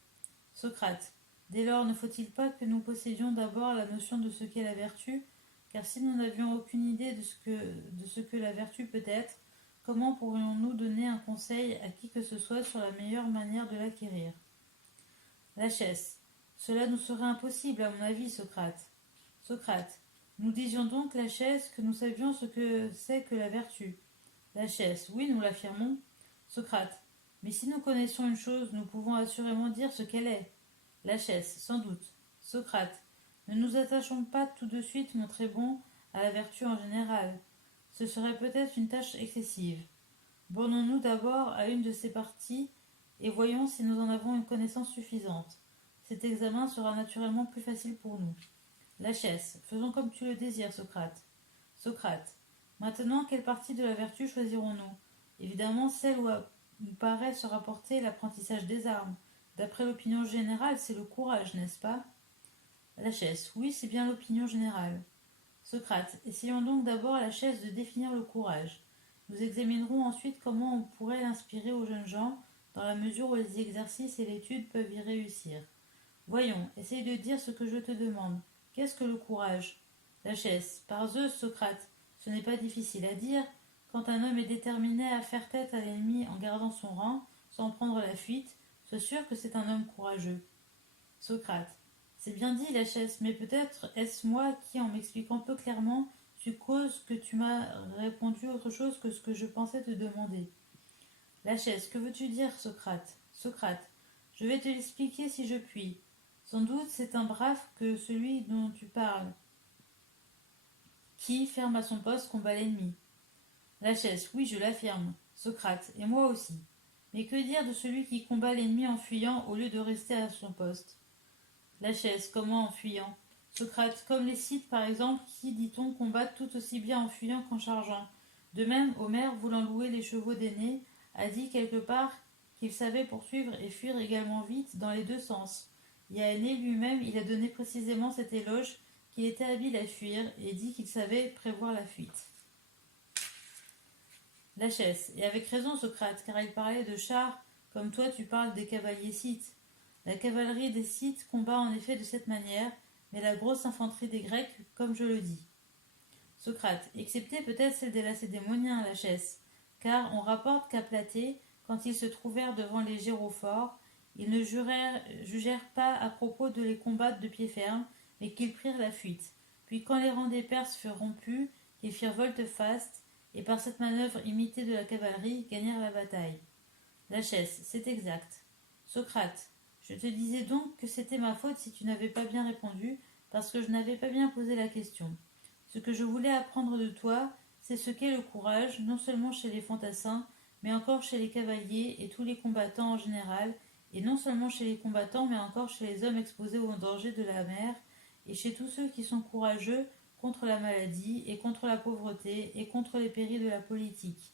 Socrate. Dès lors, ne faut-il pas que nous possédions d'abord la notion de ce qu'est la vertu? Car si nous n'avions aucune idée de ce que la vertu peut être, comment pourrions-nous donner un conseil à qui que ce soit sur la meilleure manière de l'acquérir? Lachès. Cela nous serait impossible, à mon avis, Socrate. Socrate. Nous disions donc, Lachès, que nous savions ce que c'est que la vertu. Lachès. Oui, nous l'affirmons. Socrate. Mais si nous connaissons une chose, nous pouvons assurément dire ce qu'elle est. Lachès. Sans doute. Socrate. Ne nous attachons pas tout de suite, mon très bon, à la vertu en général. Ce serait peut-être une tâche excessive. Bornons-nous d'abord à une de ces parties et voyons si nous en avons une connaissance suffisante. Cet examen sera naturellement plus facile pour nous. Lachès. Faisons comme tu le désires, Socrate. Socrate. Maintenant, quelle partie de la vertu choisirons-nous? Évidemment, celle où nous paraît se rapporter l'apprentissage des armes. D'après l'opinion générale, c'est le courage, n'est-ce pas? Lachès. Oui, c'est bien l'opinion générale. Socrate. Essayons donc d'abord, Lachès, de définir le courage. Nous examinerons ensuite comment on pourrait l'inspirer aux jeunes gens, dans la mesure où les exercices et l'étude peuvent y réussir. Voyons, essaye de dire ce que je te demande. Qu'est-ce que le courage? Lachès. Par Zeus, Socrate. Ce n'est pas difficile à dire. Quand un homme est déterminé à faire tête à l'ennemi en gardant son rang, sans prendre la fuite, sois sûr que c'est un homme courageux. Socrate. C'est bien dit, Lachès, mais peut-être est-ce moi qui, en m'expliquant peu clairement, suppose que tu m'as répondu autre chose que ce que je pensais te demander. Lachès, que veux-tu dire, Socrate? Socrate. Je vais te l'expliquer si je puis. Sans doute c'est un brave que celui dont tu parles, qui, ferme à son poste, combat l'ennemi. Lachès, oui, je l'affirme. Socrate, et moi aussi. Mais que dire de celui qui combat l'ennemi en fuyant au lieu de rester à son poste? Lachès, comment en fuyant? Socrate, comme les Scythes par exemple, qui, dit-on, combattent tout aussi bien en fuyant qu'en chargeant. De même, Homère, voulant louer les chevaux d'Énée, a dit quelque part qu'il savait poursuivre et fuir également vite dans les deux sens. Et à Aîné lui-même, il a donné précisément cet éloge qu'il était habile à fuir et dit qu'il savait prévoir la fuite. Lachès, et avec raison Socrate, car il parlait de chars comme toi tu parles des cavaliers scythes. La cavalerie des Scythes combat en effet de cette manière, mais la grosse infanterie des Grecs, comme je le dis. Socrate, excepté peut-être celle des Lacédémoniens, Lachès, car on rapporte qu'à Platée, quand ils se trouvèrent devant les gyrophores, ils ne jugèrent pas à propos de les combattre de pied ferme, mais qu'ils prirent la fuite. Puis quand les rangs des Perses furent rompus, qu'ils firent volte-face, et par cette manœuvre imitée de la cavalerie, gagnèrent la bataille. Lachès, c'est exact. Socrate, je te disais donc que c'était ma faute si tu n'avais pas bien répondu, parce que je n'avais pas bien posé la question. Ce que je voulais apprendre de toi, c'est ce qu'est le courage, non seulement chez les fantassins, mais encore chez les cavaliers et tous les combattants en général, et non seulement chez les combattants, mais encore chez les hommes exposés aux dangers de la mer, et chez tous ceux qui sont courageux contre la maladie, et contre la pauvreté, et contre les périls de la politique.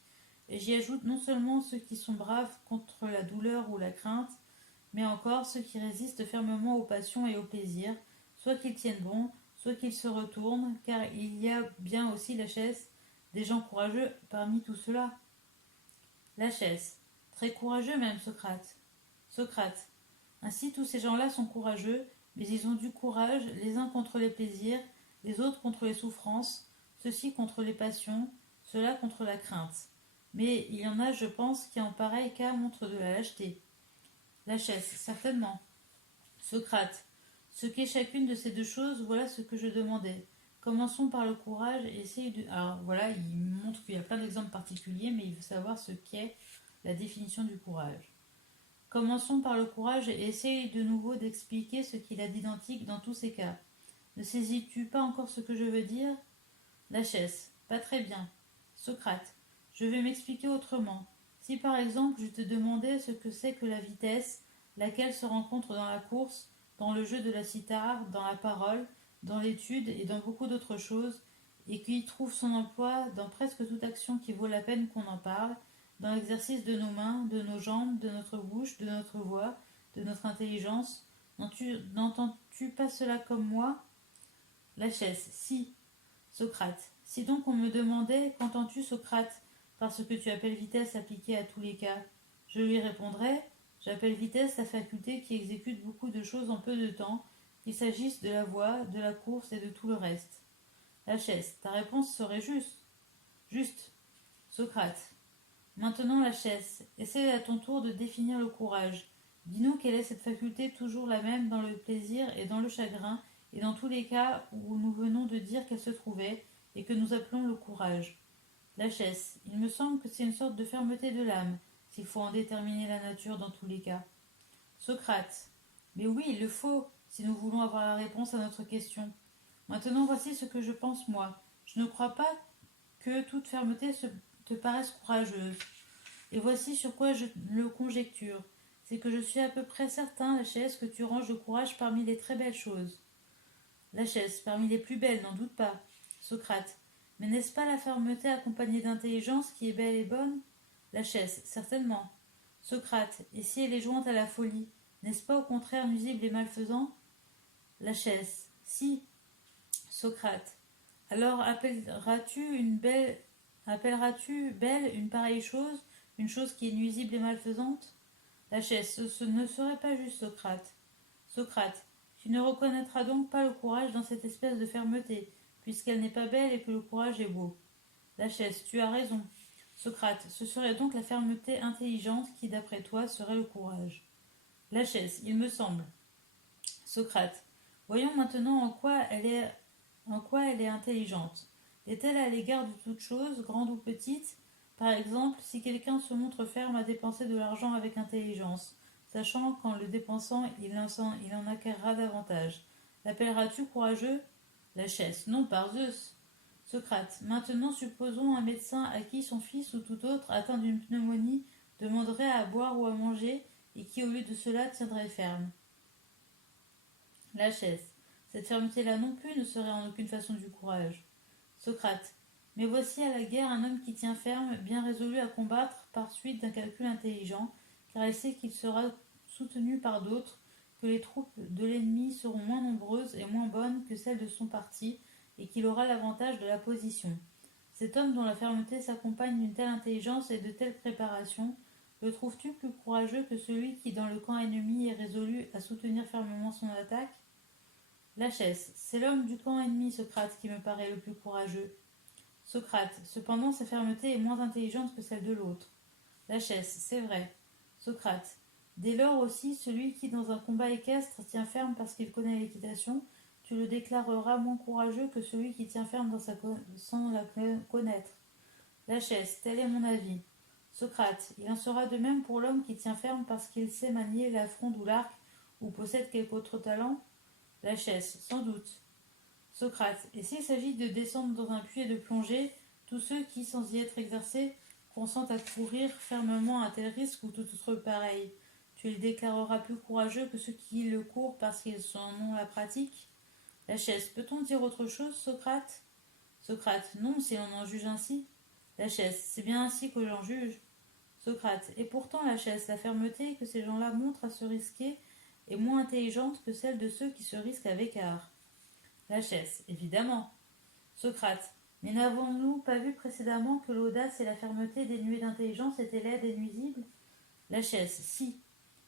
Et j'y ajoute non seulement ceux qui sont braves contre la douleur ou la crainte, mais encore ceux qui résistent fermement aux passions et aux plaisirs, soit qu'ils tiennent bon, soit qu'ils se retournent, car il y a bien aussi la chaise des gens courageux parmi tout cela. La chaise, très courageux même, Socrate. Socrate, ainsi tous ces gens-là sont courageux, mais ils ont du courage les uns contre les plaisirs, les autres contre les souffrances, ceux-ci contre les passions, ceux-là contre la crainte. Mais il y en a, je pense, qui en pareil cas montrent de la lâcheté. La chaise, certainement. Socrate, ce qu'est chacune de ces deux choses, voilà ce que je demandais. Commençons par le courage et essayez de... Alors voilà, il montre qu'il y a plein d'exemples particuliers, mais il veut savoir ce qu'est la définition du courage. Commençons par le courage et essaye de nouveau d'expliquer ce qu'il a d'identique dans tous ces cas. Ne saisis-tu pas encore ce que je veux dire? Lachès, pas très bien. Socrate, je vais m'expliquer autrement. Si par exemple je te demandais ce que c'est que la vitesse, laquelle se rencontre dans la course, dans le jeu de la cithare, dans la parole, dans l'étude et dans beaucoup d'autres choses, et qui trouve son emploi dans presque toute action qui vaut la peine qu'on en parle, dans l'exercice de nos mains, de nos jambes, de notre bouche, de notre voix, de notre intelligence, n'entends-tu pas cela comme moi? Lachès, si. Socrate, si donc on me demandait qu'entends-tu, Socrate, par ce que tu appelles vitesse appliquée à tous les cas, je lui répondrais, j'appelle vitesse la faculté qui exécute beaucoup de choses en peu de temps, qu'il s'agisse de la voix, de la course et de tout le reste. Lachès, ta réponse serait juste. Juste. Socrate. Maintenant, Lachès, essaie à ton tour de définir le courage. Dis-nous quelle est cette faculté toujours la même dans le plaisir et dans le chagrin, et dans tous les cas où nous venons de dire qu'elle se trouvait, et que nous appelons le courage. Lachès, il me semble que c'est une sorte de fermeté de l'âme, s'il faut en déterminer la nature dans tous les cas. Socrate. Mais oui, il le faut, si nous voulons avoir la réponse à notre question. Maintenant, voici ce que je pense moi. Je ne crois pas que toute fermeté te paraisse courageuse. Et voici sur quoi je le conjecture. C'est que je suis à peu près certain, Lachès, que tu ranges le courage parmi les très belles choses. Lachès, parmi les plus belles, n'en doute pas. Socrate. Mais n'est-ce pas la fermeté accompagnée d'intelligence qui est belle et bonne? Lachès, certainement. Socrate. Et si elle est jointe à la folie, n'est-ce pas au contraire nuisible et malfaisant? Lachès. Si. Socrate. Alors appelleras-tu belle une pareille chose, une chose qui est nuisible et malfaisante? Lachès, ce ne serait pas juste, Socrate. Socrate, tu ne reconnaîtras donc pas le courage dans cette espèce de fermeté, puisqu'elle n'est pas belle et que le courage est beau. Lachès, tu as raison. Socrate, ce serait donc la fermeté intelligente qui, d'après toi, serait le courage. Lachès, il me semble. Socrate, voyons maintenant en quoi elle est intelligente. Est-elle à l'égard de toute chose, grande ou petite? Par exemple, si quelqu'un se montre ferme à dépenser de l'argent avec intelligence, sachant qu'en le dépensant, il en acquérera davantage. L'appelleras-tu courageux? Lachès, non, par Zeus. Socrate, maintenant supposons un médecin à qui son fils ou tout autre atteint d'une pneumonie demanderait à boire ou à manger et qui au lieu de cela tiendrait ferme. Lachès, cette fermeté-là non plus ne serait en aucune façon du courage. Socrate, mais voici à la guerre un homme qui tient ferme, bien résolu à combattre par suite d'un calcul intelligent, car il sait qu'il sera soutenu par d'autres, que les troupes de l'ennemi seront moins nombreuses et moins bonnes que celles de son parti, et qu'il aura l'avantage de la position. Cet homme dont la fermeté s'accompagne d'une telle intelligence et de telles préparations, le trouves-tu plus courageux que celui qui, dans le camp ennemi, est résolu à soutenir fermement son attaque? Lachès, c'est l'homme du camp ennemi, Socrate, qui me paraît le plus courageux. Socrate, cependant sa fermeté est moins intelligente que celle de l'autre. Lachès, c'est vrai. Socrate, dès lors aussi, celui qui dans un combat équestre tient ferme parce qu'il connaît l'équitation, tu le déclareras moins courageux que celui qui tient ferme sans la connaître. Lachès, tel est mon avis. Socrate, il en sera de même pour l'homme qui tient ferme parce qu'il sait manier la fronde ou l'arc, ou possède quelque autre talent. Lachès, sans doute. Socrate, et s'il s'agit de descendre dans un puits et de plonger, tous ceux qui, sans y être exercés, consentent à courir fermement un tel risque ou tout autre pareil, tu les déclareras plus courageux que ceux qui le courent parce qu'ils en ont la pratique. Lachès, peut-on dire autre chose, Socrate? Socrate, non, si l'on en juge ainsi. Lachès, c'est bien ainsi que l'on juge. Socrate, et pourtant, Lachès, la fermeté que ces gens-là montrent à se risquer est moins intelligente que celle de ceux qui se risquent avec art. Lachès, évidemment. Socrate, mais n'avons-nous pas vu précédemment que l'audace et la fermeté dénuées d'intelligence étaient laides et nuisibles? Lachès, si.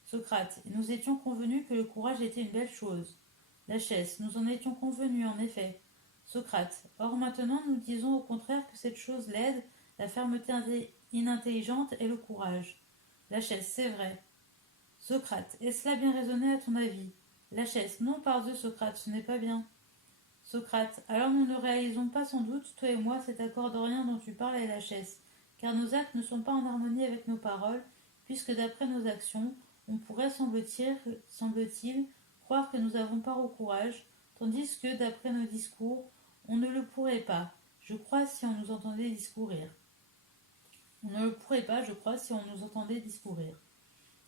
Socrate, et nous étions convenus que le courage était une belle chose. Lachès, nous en étions convenus en effet. Socrate, or maintenant nous disons au contraire que cette chose laide, la fermeté inintelligente est le courage. Lachès, c'est vrai. Socrate, est cela bien raisonné à ton avis? Lachès, non, pardieu Socrate, ce n'est pas bien. Socrate, alors nous ne réalisons pas sans doute, toi et moi, cet accord d'orient dont tu parles à Lachès, car nos actes ne sont pas en harmonie avec nos paroles, puisque d'après nos actions, on pourrait, semble-t-il, croire que nous avons part au courage, tandis que, d'après nos discours, on ne le pourrait pas, je crois, si on nous entendait discourir. On ne le pourrait pas, je crois, si on nous entendait discourir.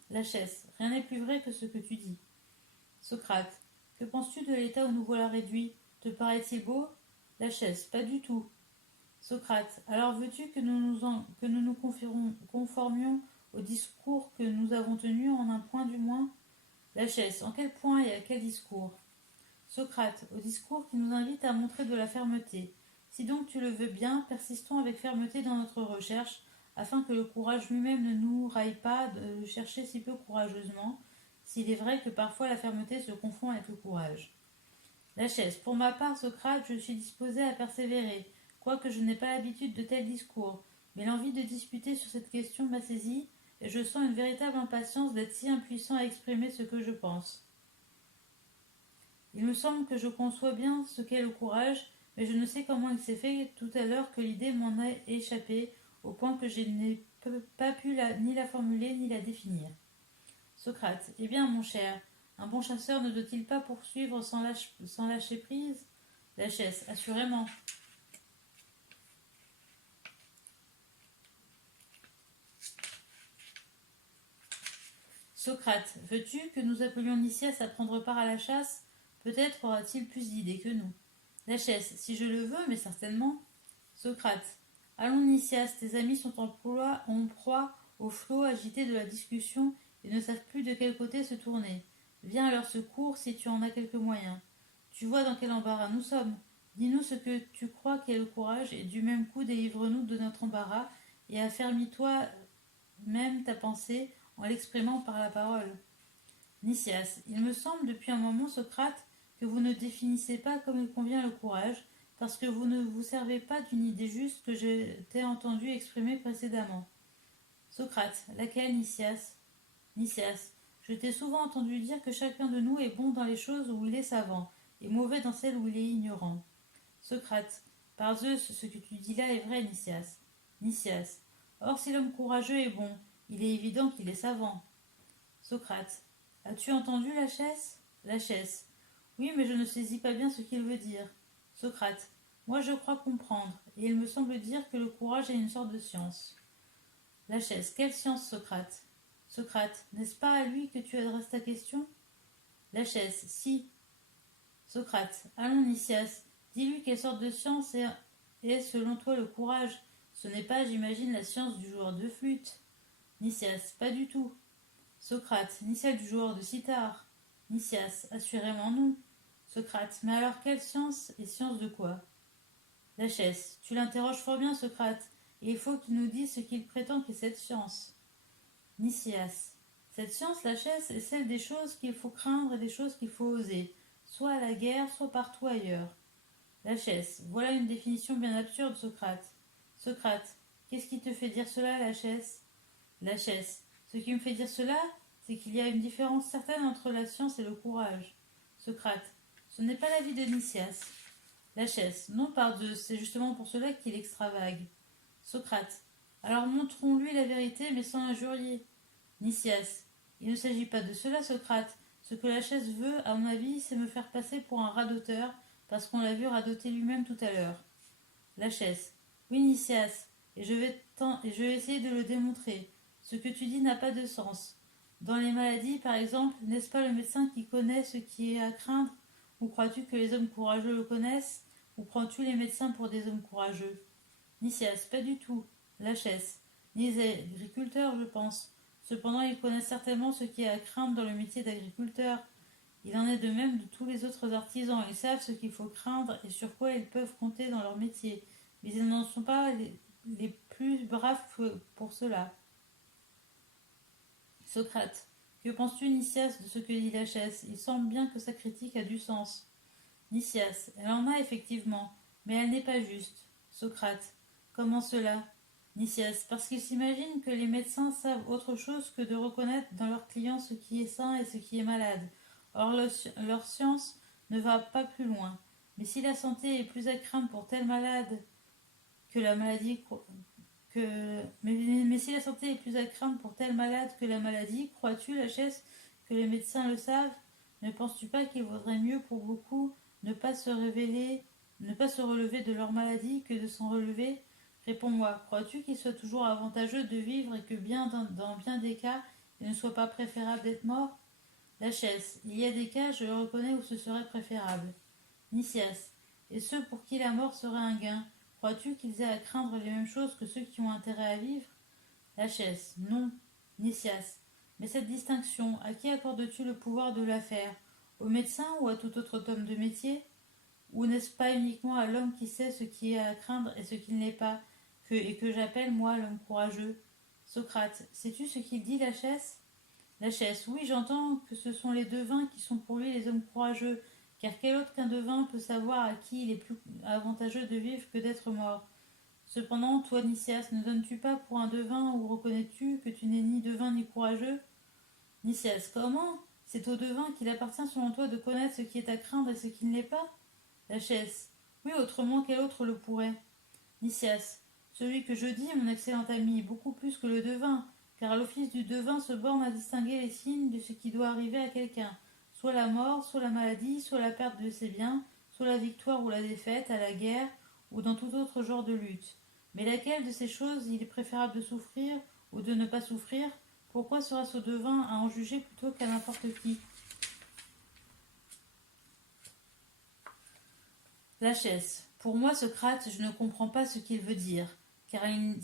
Lachès, rien n'est plus vrai que ce que tu dis. Socrate, que penses-tu de l'état où nous voilà réduits? Te paraît-il beau? Lachès, pas du tout. Socrate, alors veux-tu que nous conformions au discours que nous avons tenu en un point du moins? Lachès, en quel point et à quel discours? Socrate, au discours qui nous invite à montrer de la fermeté. Si donc tu le veux bien, persistons avec fermeté dans notre recherche, afin que le courage lui-même ne nous raille pas de le chercher si peu courageusement, s'il est vrai que parfois la fermeté se confond avec le courage. Lachès, pour ma part, Socrate, je suis disposé à persévérer, quoique je n'ai pas l'habitude de tels discours, mais l'envie de disputer sur cette question m'a saisi, et je sens une véritable impatience d'être si impuissant à exprimer ce que je pense. Il me semble que je conçois bien ce qu'est le courage, mais je ne sais comment il s'est fait tout à l'heure que l'idée m'en a échappé, au point que je n'ai pas pu ni la formuler ni la définir. Socrate, eh bien, mon cher, un bon chasseur ne doit-il pas poursuivre sans lâcher prise? Lachès, assurément. Socrate, veux-tu que nous appelions Nicias à prendre part à la chasse? Peut-être aura-t-il plus d'idées que nous. Lachès, si je le veux, mais certainement. Socrate, allons Nicias, tes amis sont en proie au flot agité de la discussion et ne savent plus de quel côté se tourner. Viens à leur secours si tu en as quelques moyens. Tu vois dans quel embarras nous sommes. Dis-nous ce que tu crois qu'est le courage et du même coup délivre-nous de notre embarras et affermis-toi même ta pensée en l'exprimant par la parole. Nicias, il me semble depuis un moment, Socrate, que vous ne définissez pas comme il convient le courage, parce que vous ne vous servez pas d'une idée juste que je t'ai entendu exprimer précédemment. Socrate, laquelle, Nicias? Nicias, je t'ai souvent entendu dire que chacun de nous est bon dans les choses où il est savant, et mauvais dans celles où il est ignorant. Socrate, par Zeus, ce que tu dis là est vrai, Nicias. Nicias, or si l'homme courageux est bon, il est évident qu'il est savant. Socrate, as-tu entendu Lachès? Lachès, oui, mais je ne saisis pas bien ce qu'il veut dire. Socrate, moi je crois comprendre, et il me semble dire que le courage est une sorte de science. Lachès, quelle science, Socrate? Socrate, n'est-ce pas à lui que tu adresses ta question? Lachès, si. Socrate, allons Nicias, dis-lui quelle sorte de science est selon toi le courage. Ce n'est pas, j'imagine, la science du joueur de flûte. Nicias, pas du tout. Socrate, ni celle du joueur de cithare. Nicias, assurément non. Socrate, mais alors quelle science et science de quoi? Lachès, tu l'interroges fort bien, Socrate, et il faut qu'il nous dise ce qu'il prétend qu'est cette science. Nicias, cette science, Lachès, est celle des choses qu'il faut craindre et des choses qu'il faut oser, soit à la guerre, soit partout ailleurs. Lachès, voilà une définition bien absurde, Socrate. Socrate, qu'est-ce qui te fait dire cela, Lachès? Lachès, ce qui me fait dire cela, c'est qu'il y a une différence certaine entre la science et le courage. Socrate, ce n'est pas l'avis de Nicias. Lachès, non par Zeus, c'est justement pour cela qu'il extravague. Socrate. Alors montrons-lui la vérité, mais sans l'injurier. Nicias. Il ne s'agit pas de cela, Socrate. Ce que la chaise veut, à mon avis, c'est me faire passer pour un radoteur, parce qu'on l'a vu radoter lui-même tout à l'heure. La chaise. Oui, Nicias, et je vais essayer de le démontrer. Ce que tu dis n'a pas de sens. Dans les maladies, par exemple, n'est-ce pas le médecin qui connaît ce qui est à craindre? Ou crois-tu que les hommes courageux le connaissent? Ou prends-tu les médecins pour des hommes courageux? Nicias, pas du tout. La chaise. Ni les agriculteurs, je pense. Cependant, ils connaissent certainement ce qui est à craindre dans le métier d'agriculteur. Il en est de même de tous les autres artisans. Ils savent ce qu'il faut craindre et sur quoi ils peuvent compter dans leur métier. Mais ils n'en sont pas les plus braves pour cela. Socrate. Que penses-tu, Nicias, de ce que dit la chaise? Il semble bien que sa critique a du sens. Nicias. Elle en a effectivement, mais elle n'est pas juste. Socrate. Comment cela? Nicias. Parce qu'ils s'imaginent que les médecins savent autre chose que de reconnaître dans leurs clients ce qui est sain et ce qui est malade. Or, leur science ne va pas plus loin. Mais si la santé est plus à craindre pour tel malade que la maladie, mais si la santé est plus à craindre pour tel malade que la maladie, crois-tu, la chaise, que les médecins le savent? Ne penses-tu pas qu'il vaudrait mieux pour beaucoup ne pas se relever de leur maladie que de s'en relever? Réponds-moi, crois-tu qu'il soit toujours avantageux de vivre et que dans bien des cas, il ne soit pas préférable d'être mort? La chaise. Il y a des cas, je le reconnais, où ce serait préférable. Nicias. Et ceux pour qui la mort serait un gain, crois-tu qu'ils aient à craindre les mêmes choses que ceux qui ont intérêt à vivre? La chaise. Non. Nicias. Mais cette distinction, à qui accordes-tu le pouvoir de la faire? Au médecin ou à tout autre homme de métier? Ou n'est-ce pas uniquement à l'homme qui sait ce qui est à craindre et ce qui ne l'est pas, et que j'appelle, moi, l'homme courageux? Socrate. Sais-tu ce qu'il dit, la chaise? La chaise. Oui, j'entends que ce sont les devins qui sont pour lui les hommes courageux, car quel autre qu'un devin peut savoir à qui il est plus avantageux de vivre que d'être mort? Cependant, toi, Nicias, ne donnes-tu pas pour un devin ou reconnais-tu que tu n'es ni devin ni courageux? Nicias. Comment? C'est au devin qu'il appartient selon toi de connaître ce qui est à craindre et ce qui ne l'est pas? La chaise. Oui, autrement quel autre le pourrait? Nicias. Celui que je dis, mon excellent ami, beaucoup plus que le devin, car l'office du devin se borne à distinguer les signes de ce qui doit arriver à quelqu'un, soit la mort, soit la maladie, soit la perte de ses biens, soit la victoire ou la défaite, à la guerre, ou dans tout autre genre de lutte. Mais laquelle de ces choses il est préférable de souffrir ou de ne pas souffrir? Pourquoi sera-ce au devin à en juger plutôt qu'à n'importe qui? La chaise. Pour moi, Socrate, je ne comprends pas ce qu'il veut dire, car il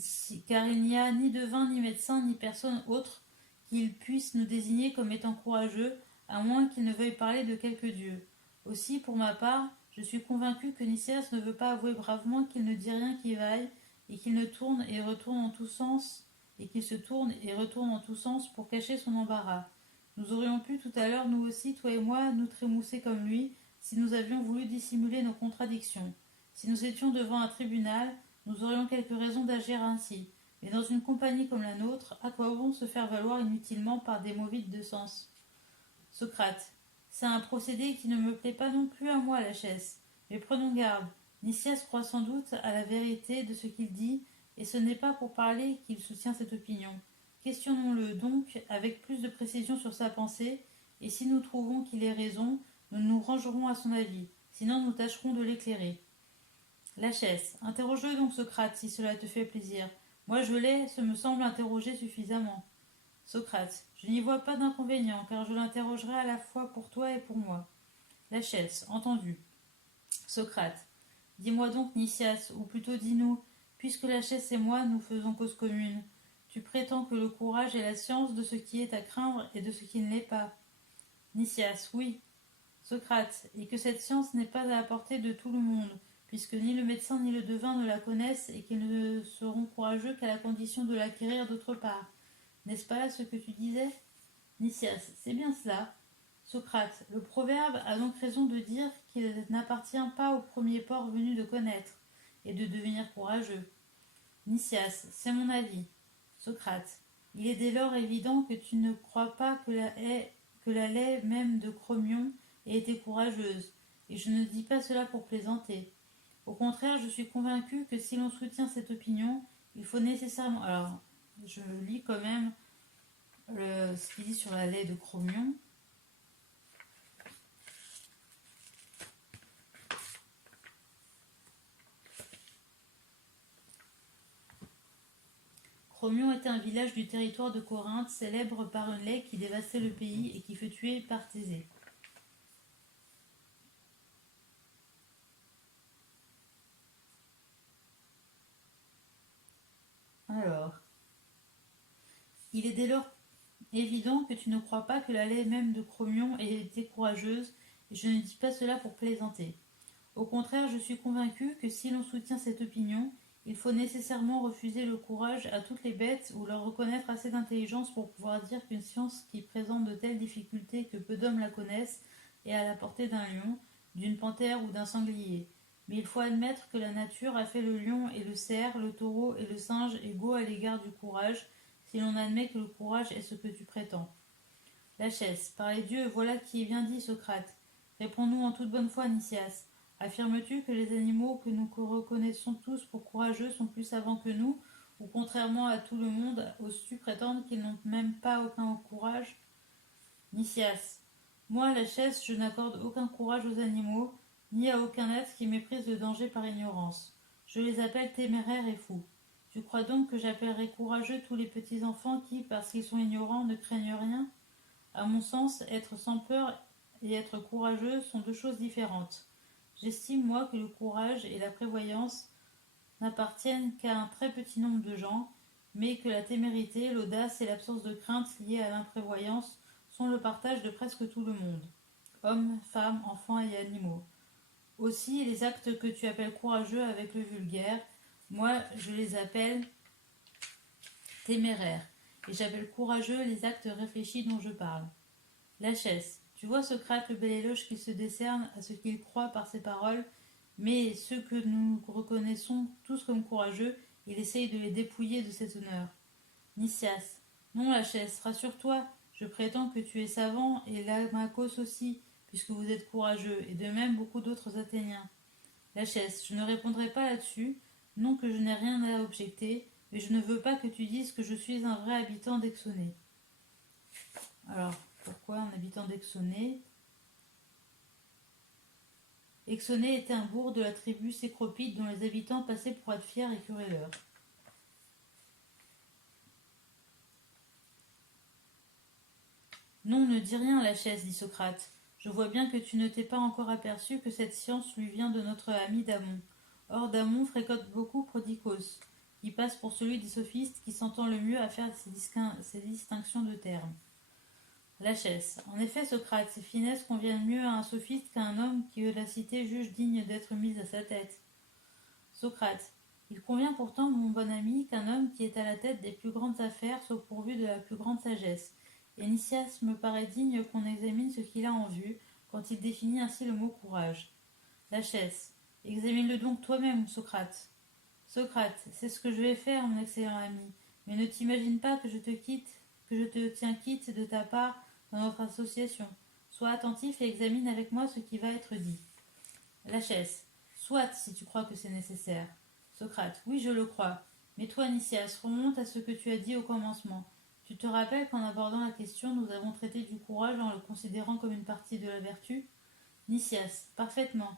n'y a ni devin, ni médecin, ni personne autre qu'il puisse nous désigner comme étant courageux, à moins qu'il ne veuille parler de quelque dieu. Aussi, pour ma part, je suis convaincu que Nicias ne veut pas avouer bravement qu'il ne dit rien qui vaille, et qu'il ne tourne et retourne en tous sens, et qu'il se tourne et retourne en tous sens pour cacher son embarras. Nous aurions pu tout à l'heure, nous aussi, toi et moi, nous trémousser comme lui, si nous avions voulu dissimuler nos contradictions. Si nous étions devant un tribunal, nous aurions quelques raisons d'agir ainsi. Mais dans une compagnie comme la nôtre, à quoi bon se faire valoir inutilement par des mots vides de sens? Socrate. C'est un procédé qui ne me plaît pas non plus à moi, la chaise. Mais prenons garde. Nicias croit sans doute à la vérité de ce qu'il dit, et ce n'est pas pour parler qu'il soutient cette opinion. Questionnons-le donc avec plus de précision sur sa pensée, et si nous trouvons qu'il ait raison, nous nous rangerons à son avis, sinon nous tâcherons de l'éclairer. La chaise. Interroge-le donc, Socrate, si cela te fait plaisir. Moi je l'ai, ce me semble interroger suffisamment. Socrate. Je n'y vois pas d'inconvénient, car je l'interrogerai à la fois pour toi et pour moi. La chaise. Entendu. Socrate. Dis-moi donc, Nicias, ou plutôt dis-nous, puisque la chaise et moi nous faisons cause commune, tu prétends que le courage est la science de ce qui est à craindre et de ce qui ne l'est pas. Nicias. Oui. Socrate, et que cette science n'est pas à la portée de tout le monde, puisque ni le médecin ni le devin ne la connaissent et qu'ils ne seront courageux qu'à la condition de l'acquérir d'autre part. N'est-ce pas là ce que tu disais? Nicias, c'est bien cela. Socrate, le proverbe a donc raison de dire qu'il n'appartient pas au premier port venu de connaître et de devenir courageux. Nicias, c'est mon avis. Socrate, il est dès lors évident que tu ne crois pas que la laie même de Cromion ait été courageuse, et je ne dis pas cela pour plaisanter. Au contraire, je suis convaincu que si l'on soutient cette opinion, Il faut nécessairement... Alors, je lis quand même ce qu'il dit sur la lait de chromium. Chromion était un village du territoire de Corinthe, célèbre par un lait qui dévastait le pays et qui fut tué par Thésée. Alors, il est dès lors évident que tu ne crois pas que la lait même de Chromion ait été courageuse, et je ne dis pas cela pour plaisanter. Au contraire, je suis convaincu que si l'on soutient cette opinion, il faut nécessairement refuser le courage à toutes les bêtes ou leur reconnaître assez d'intelligence pour pouvoir dire qu'une science qui présente de telles difficultés que peu d'hommes la connaissent est à la portée d'un lion, d'une panthère ou d'un sanglier. Mais il faut admettre que la nature a fait le lion et le cerf, le taureau et le singe égaux à l'égard du courage, si l'on admet que le courage est ce que tu prétends. Lâchesse, par les dieux, voilà qui est bien dit, Socrate. Réponds-nous en toute bonne foi, Nicias. Affirmes-tu que les animaux que nous reconnaissons tous pour courageux sont plus savants que nous, ou contrairement à tout le monde, oses-tu prétendre qu'ils n'ont même pas aucun courage? Nicias. Moi, Lâchesse, je n'accorde aucun courage aux animaux, ni à aucun être qui méprise le danger par ignorance. Je les appelle téméraires et fous. Tu crois donc que j'appellerai courageux tous les petits enfants qui, parce qu'ils sont ignorants, ne craignent rien? À mon sens, être sans peur et être courageux sont deux choses différentes. J'estime, moi, que le courage et la prévoyance n'appartiennent qu'à un très petit nombre de gens, mais que la témérité, l'audace et l'absence de crainte liées à l'imprévoyance sont le partage de presque tout le monde, hommes, femmes, enfants et animaux. Aussi, les actes que tu appelles courageux avec le vulgaire, moi, je les appelle téméraires, et j'appelle courageux les actes réfléchis dont je parle. Lâchesse. Tu vois, Socrate, le bel éloge qu'il se décerne à ce qu'il croit par ses paroles, mais ceux que nous reconnaissons tous comme courageux, il essaye de les dépouiller de cet honneur. Nicias. Non, Lâchesse, rassure-toi, je prétends que tu es savant, et Lamachos aussi, puisque vous êtes courageux, et de même beaucoup d'autres Athéniens. Lâchesse, je ne répondrai pas là-dessus, non que je n'ai rien à objecter, mais je ne veux pas que tu dises que je suis un vrai habitant d'Exonée. Alors, pourquoi un habitant d'Exonée? Exonée était un bourg de la tribu Cécropide dont les habitants passaient pour être fiers et querelleurs. Non, ne dis rien, Lâchesse, dit Socrate. Je vois bien que tu ne t'es pas encore aperçu que cette science lui vient de notre ami Damon. Or, Damon fréquente beaucoup Prodicos, qui passe pour celui des sophistes qui s'entend le mieux à faire ces distinctions de termes. Lâchesse. En effet, Socrate, ces finesses conviennent mieux à un sophiste qu'à un homme qui la cité juge digne d'être mis à sa tête. Socrate. Il convient pourtant, mon bon ami, qu'un homme qui est à la tête des plus grandes affaires soit pourvu de la plus grande sagesse. Et Nicias me paraît digne qu'on examine ce qu'il a en vue quand il définit ainsi le mot courage. Lâchesse. Examine-le donc toi-même, Socrate. Socrate, c'est ce que je vais faire, mon excellent ami, mais ne t'imagine pas que je te tiens quitte de ta part dans notre association. Sois attentif et examine avec moi ce qui va être dit. Lâchesse. Soit, si tu crois que c'est nécessaire. Socrate. Oui, je le crois. Mais toi, Nicias, remonte à ce que tu as dit au commencement. Tu te rappelles qu'en abordant la question, nous avons traité du courage en le considérant comme une partie de la vertu? Nicias. Parfaitement.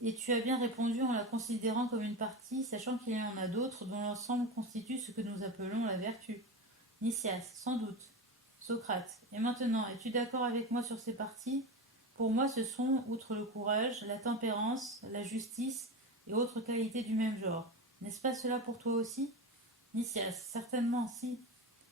Et tu as bien répondu en la considérant comme une partie, sachant qu'il y en a d'autres dont l'ensemble constitue ce que nous appelons la vertu. Nicias. Sans doute. Socrate. Et maintenant, es-tu d'accord avec moi sur ces parties? Pour moi, ce sont, outre le courage, la tempérance, la justice et autres qualités du même genre. N'est-ce pas cela pour toi aussi? Nicias. Certainement, si.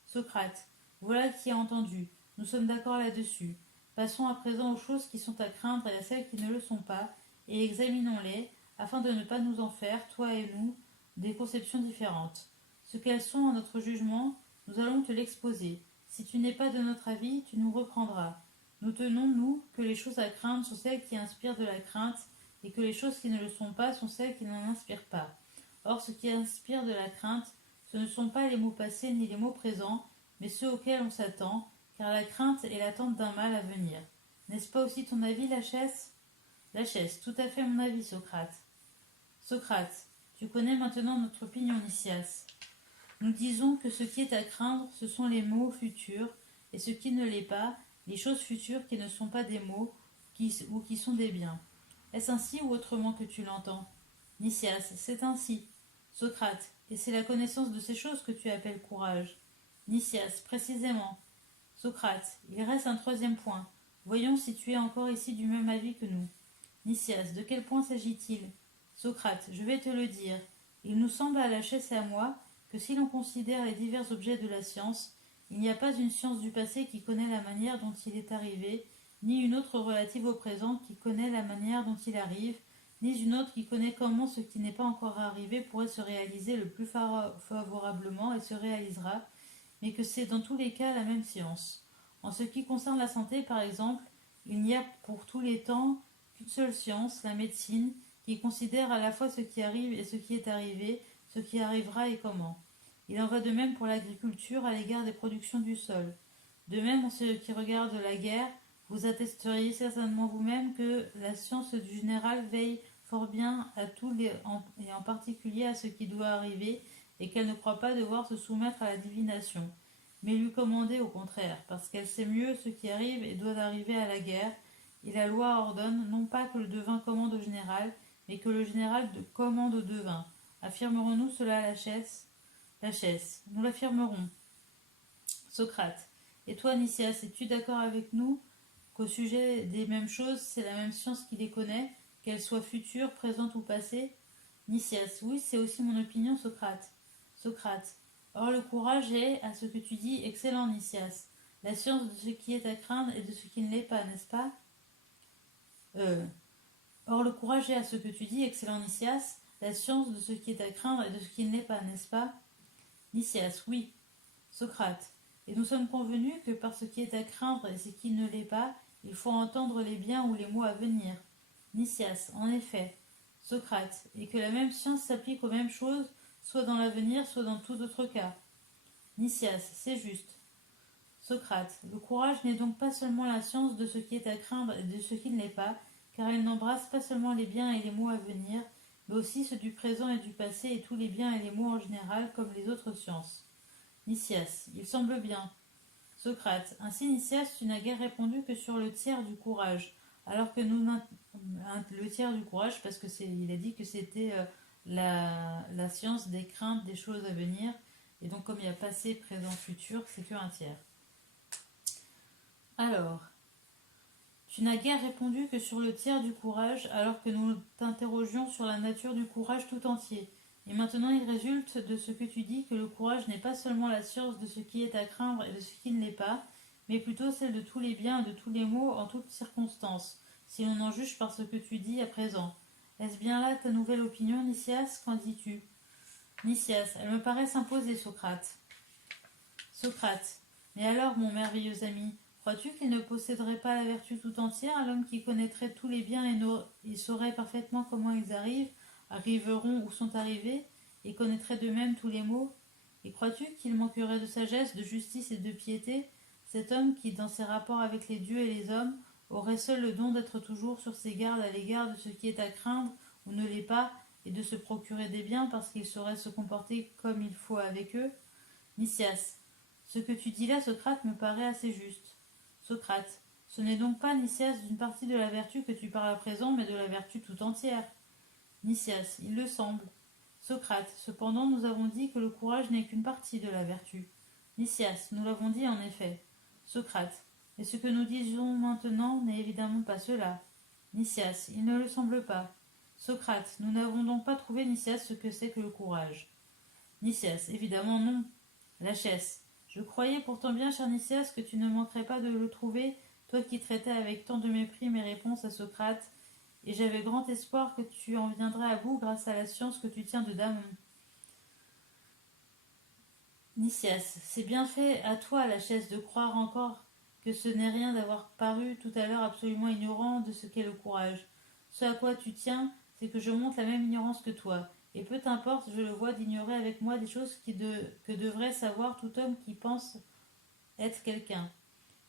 Socrate. Voilà qui a entendu. Nous sommes d'accord là-dessus. Passons à présent aux choses qui sont à craindre et à celles qui ne le sont pas, et examinons-les, afin de ne pas nous en faire, toi et nous, des conceptions différentes. Ce qu'elles sont à notre jugement, nous allons te l'exposer. Si tu n'es pas de notre avis, tu nous reprendras. Nous tenons, nous, que les choses à craindre sont celles qui inspirent de la crainte, et que les choses qui ne le sont pas sont celles qui n'en inspirent pas. Or, ce qui inspire de la crainte, ce ne sont pas les mots passés ni les mots présents, mais ceux auxquels on s'attend, car la crainte est l'attente d'un mal à venir. N'est-ce pas aussi ton avis, Lâchesse? Lâchesse, tout à fait mon avis, Socrate. Socrate, Tu connais maintenant notre opinion, Nicias. Nous disons que ce qui est à craindre, ce sont les mots futurs, et ce qui ne l'est pas, les choses futures qui ne sont pas des mots ou qui sont des biens. Est-ce ainsi ou autrement que tu l'entends? Nicias, c'est ainsi. Socrate, et c'est la connaissance de ces choses que tu appelles courage. Nicias, précisément. Socrate, il reste un troisième point. Voyons si tu es encore ici du même avis que nous. Nicias, de quel point s'agit-il? Socrate, je vais te le dire. Il nous semble à la chaise et à moi que si l'on considère les divers objets de la science, il n'y a pas une science du passé qui connaît la manière dont il est arrivé, ni une autre relative au présent qui connaît la manière dont il arrive, ni une autre qui connaît comment ce qui n'est pas encore arrivé pourrait se réaliser le plus favorablement et se réalisera, mais que c'est dans tous les cas la même science. En ce qui concerne la santé, par exemple, il n'y a pour tous les temps qu'une seule science, la médecine, qui considère à la fois ce qui arrive et ce qui est arrivé, ce qui arrivera et comment. Il en va de même pour l'agriculture à l'égard des productions du sol. De même, en ce qui regarde la guerre, vous attesteriez certainement vous-même que la science du général veille fort bien à tout et en particulier à ce qui doit arriver, et qu'elle ne croit pas devoir se soumettre à la divination, mais lui commander au contraire, parce qu'elle sait mieux ce qui arrive et doit arriver à la guerre, et la loi ordonne non pas que le devin commande au général, mais que le général commande au devin. Affirmerons-nous cela à la chaise? La chaise, nous l'affirmerons. Socrate. Et toi, Nicias, es-tu d'accord avec nous qu'au sujet des mêmes choses, c'est la même science qui les connaît, qu'elles soient futures, présentes ou passées? Nicias. Oui, c'est aussi mon opinion, Socrate. Socrate. Or, le courage est, à ce que tu dis, excellent, Nicias. La science de ce qui est à craindre et de ce qui ne l'est pas, n'est-ce pas? Or, le courage est, à ce que tu dis, excellent, Nicias, la science de ce qui est à craindre et de ce qui ne l'est pas, n'est-ce pas? Nicias. Oui. Socrate. Et nous sommes convenus que par ce qui est à craindre et ce qui ne l'est pas, il faut entendre les biens ou les mots à venir. Nicias. En effet. Socrate. Et que la même science s'applique aux mêmes choses, soit dans l'avenir, soit dans tout autre cas. Nicias. C'est juste. Socrate. Le courage n'est donc pas seulement la science de ce qui est à craindre et de ce qui ne l'est pas, car il n'embrasse pas seulement les biens et les mots à venir, mais aussi ceux du présent et du passé et tous les biens et les mots en général, comme les autres sciences. Nicias. Il semble bien. Socrate. Ainsi, Nicias, tu n'as guère répondu que sur le tiers du courage, alors que le tiers du courage, parce que il a dit que c'était la science des craintes, des choses à venir, et donc comme il y a passé, présent, futur, c'est que un tiers. Alors, tu n'as guère répondu que sur le tiers du courage, alors que nous t'interrogions sur la nature du courage tout entier. Et maintenant il résulte de ce que tu dis que le courage n'est pas seulement la science de ce qui est à craindre et de ce qui ne l'est pas, mais plutôt celle de tous les biens et de tous les maux en toutes circonstances, si l'on en juge par ce que tu dis à présent. Est-ce bien là ta nouvelle opinion, Nicias? Qu'en dis-tu? Nicias, elle me paraît s'imposer, Socrate. Socrate. Mais alors, mon merveilleux ami, crois-tu qu'il ne posséderait pas la vertu tout entière, à l'homme qui connaîtrait tous les biens et saurait parfaitement comment ils arriveront ou sont arrivés, et connaîtrait de même tous les maux? Et crois-tu qu'il manquerait de sagesse, de justice et de piété, cet homme qui, dans ses rapports avec les dieux et les hommes, aurait seul le don d'être toujours sur ses gardes à l'égard de ce qui est à craindre ou ne l'est pas, et de se procurer des biens parce qu'il saurait se comporter comme il faut avec eux? Nicias. Ce que tu dis là, Socrate, me paraît assez juste. Socrate. Ce n'est donc pas, Nicias, d'une partie de la vertu que tu parles à présent, mais de la vertu tout entière. Nicias. Il le semble. Socrate. Cependant, nous avons dit que le courage n'est qu'une partie de la vertu. Nicias. Nous l'avons dit en effet. Socrate. Et ce que nous disons maintenant n'est évidemment pas cela. Nicias. Il ne le semble pas. Socrate. Nous n'avons donc pas trouvé, Nicias, ce que c'est que le courage. Nicias. Évidemment non. Lachès. Je croyais pourtant bien, cher Nicias, que tu ne manquerais pas de le trouver, toi qui traitais avec tant de mépris mes réponses à Socrate, et j'avais grand espoir que tu en viendrais à bout grâce à la science que tu tiens de Damon. Nicias. C'est bien fait à toi, Lachès, de croire encore que ce n'est rien d'avoir paru tout à l'heure absolument ignorant de ce qu'est le courage. Ce à quoi tu tiens, c'est que je montre la même ignorance que toi. Et peu t'importe, je le vois, d'ignorer avec moi des choses que devrait savoir tout homme qui pense être quelqu'un.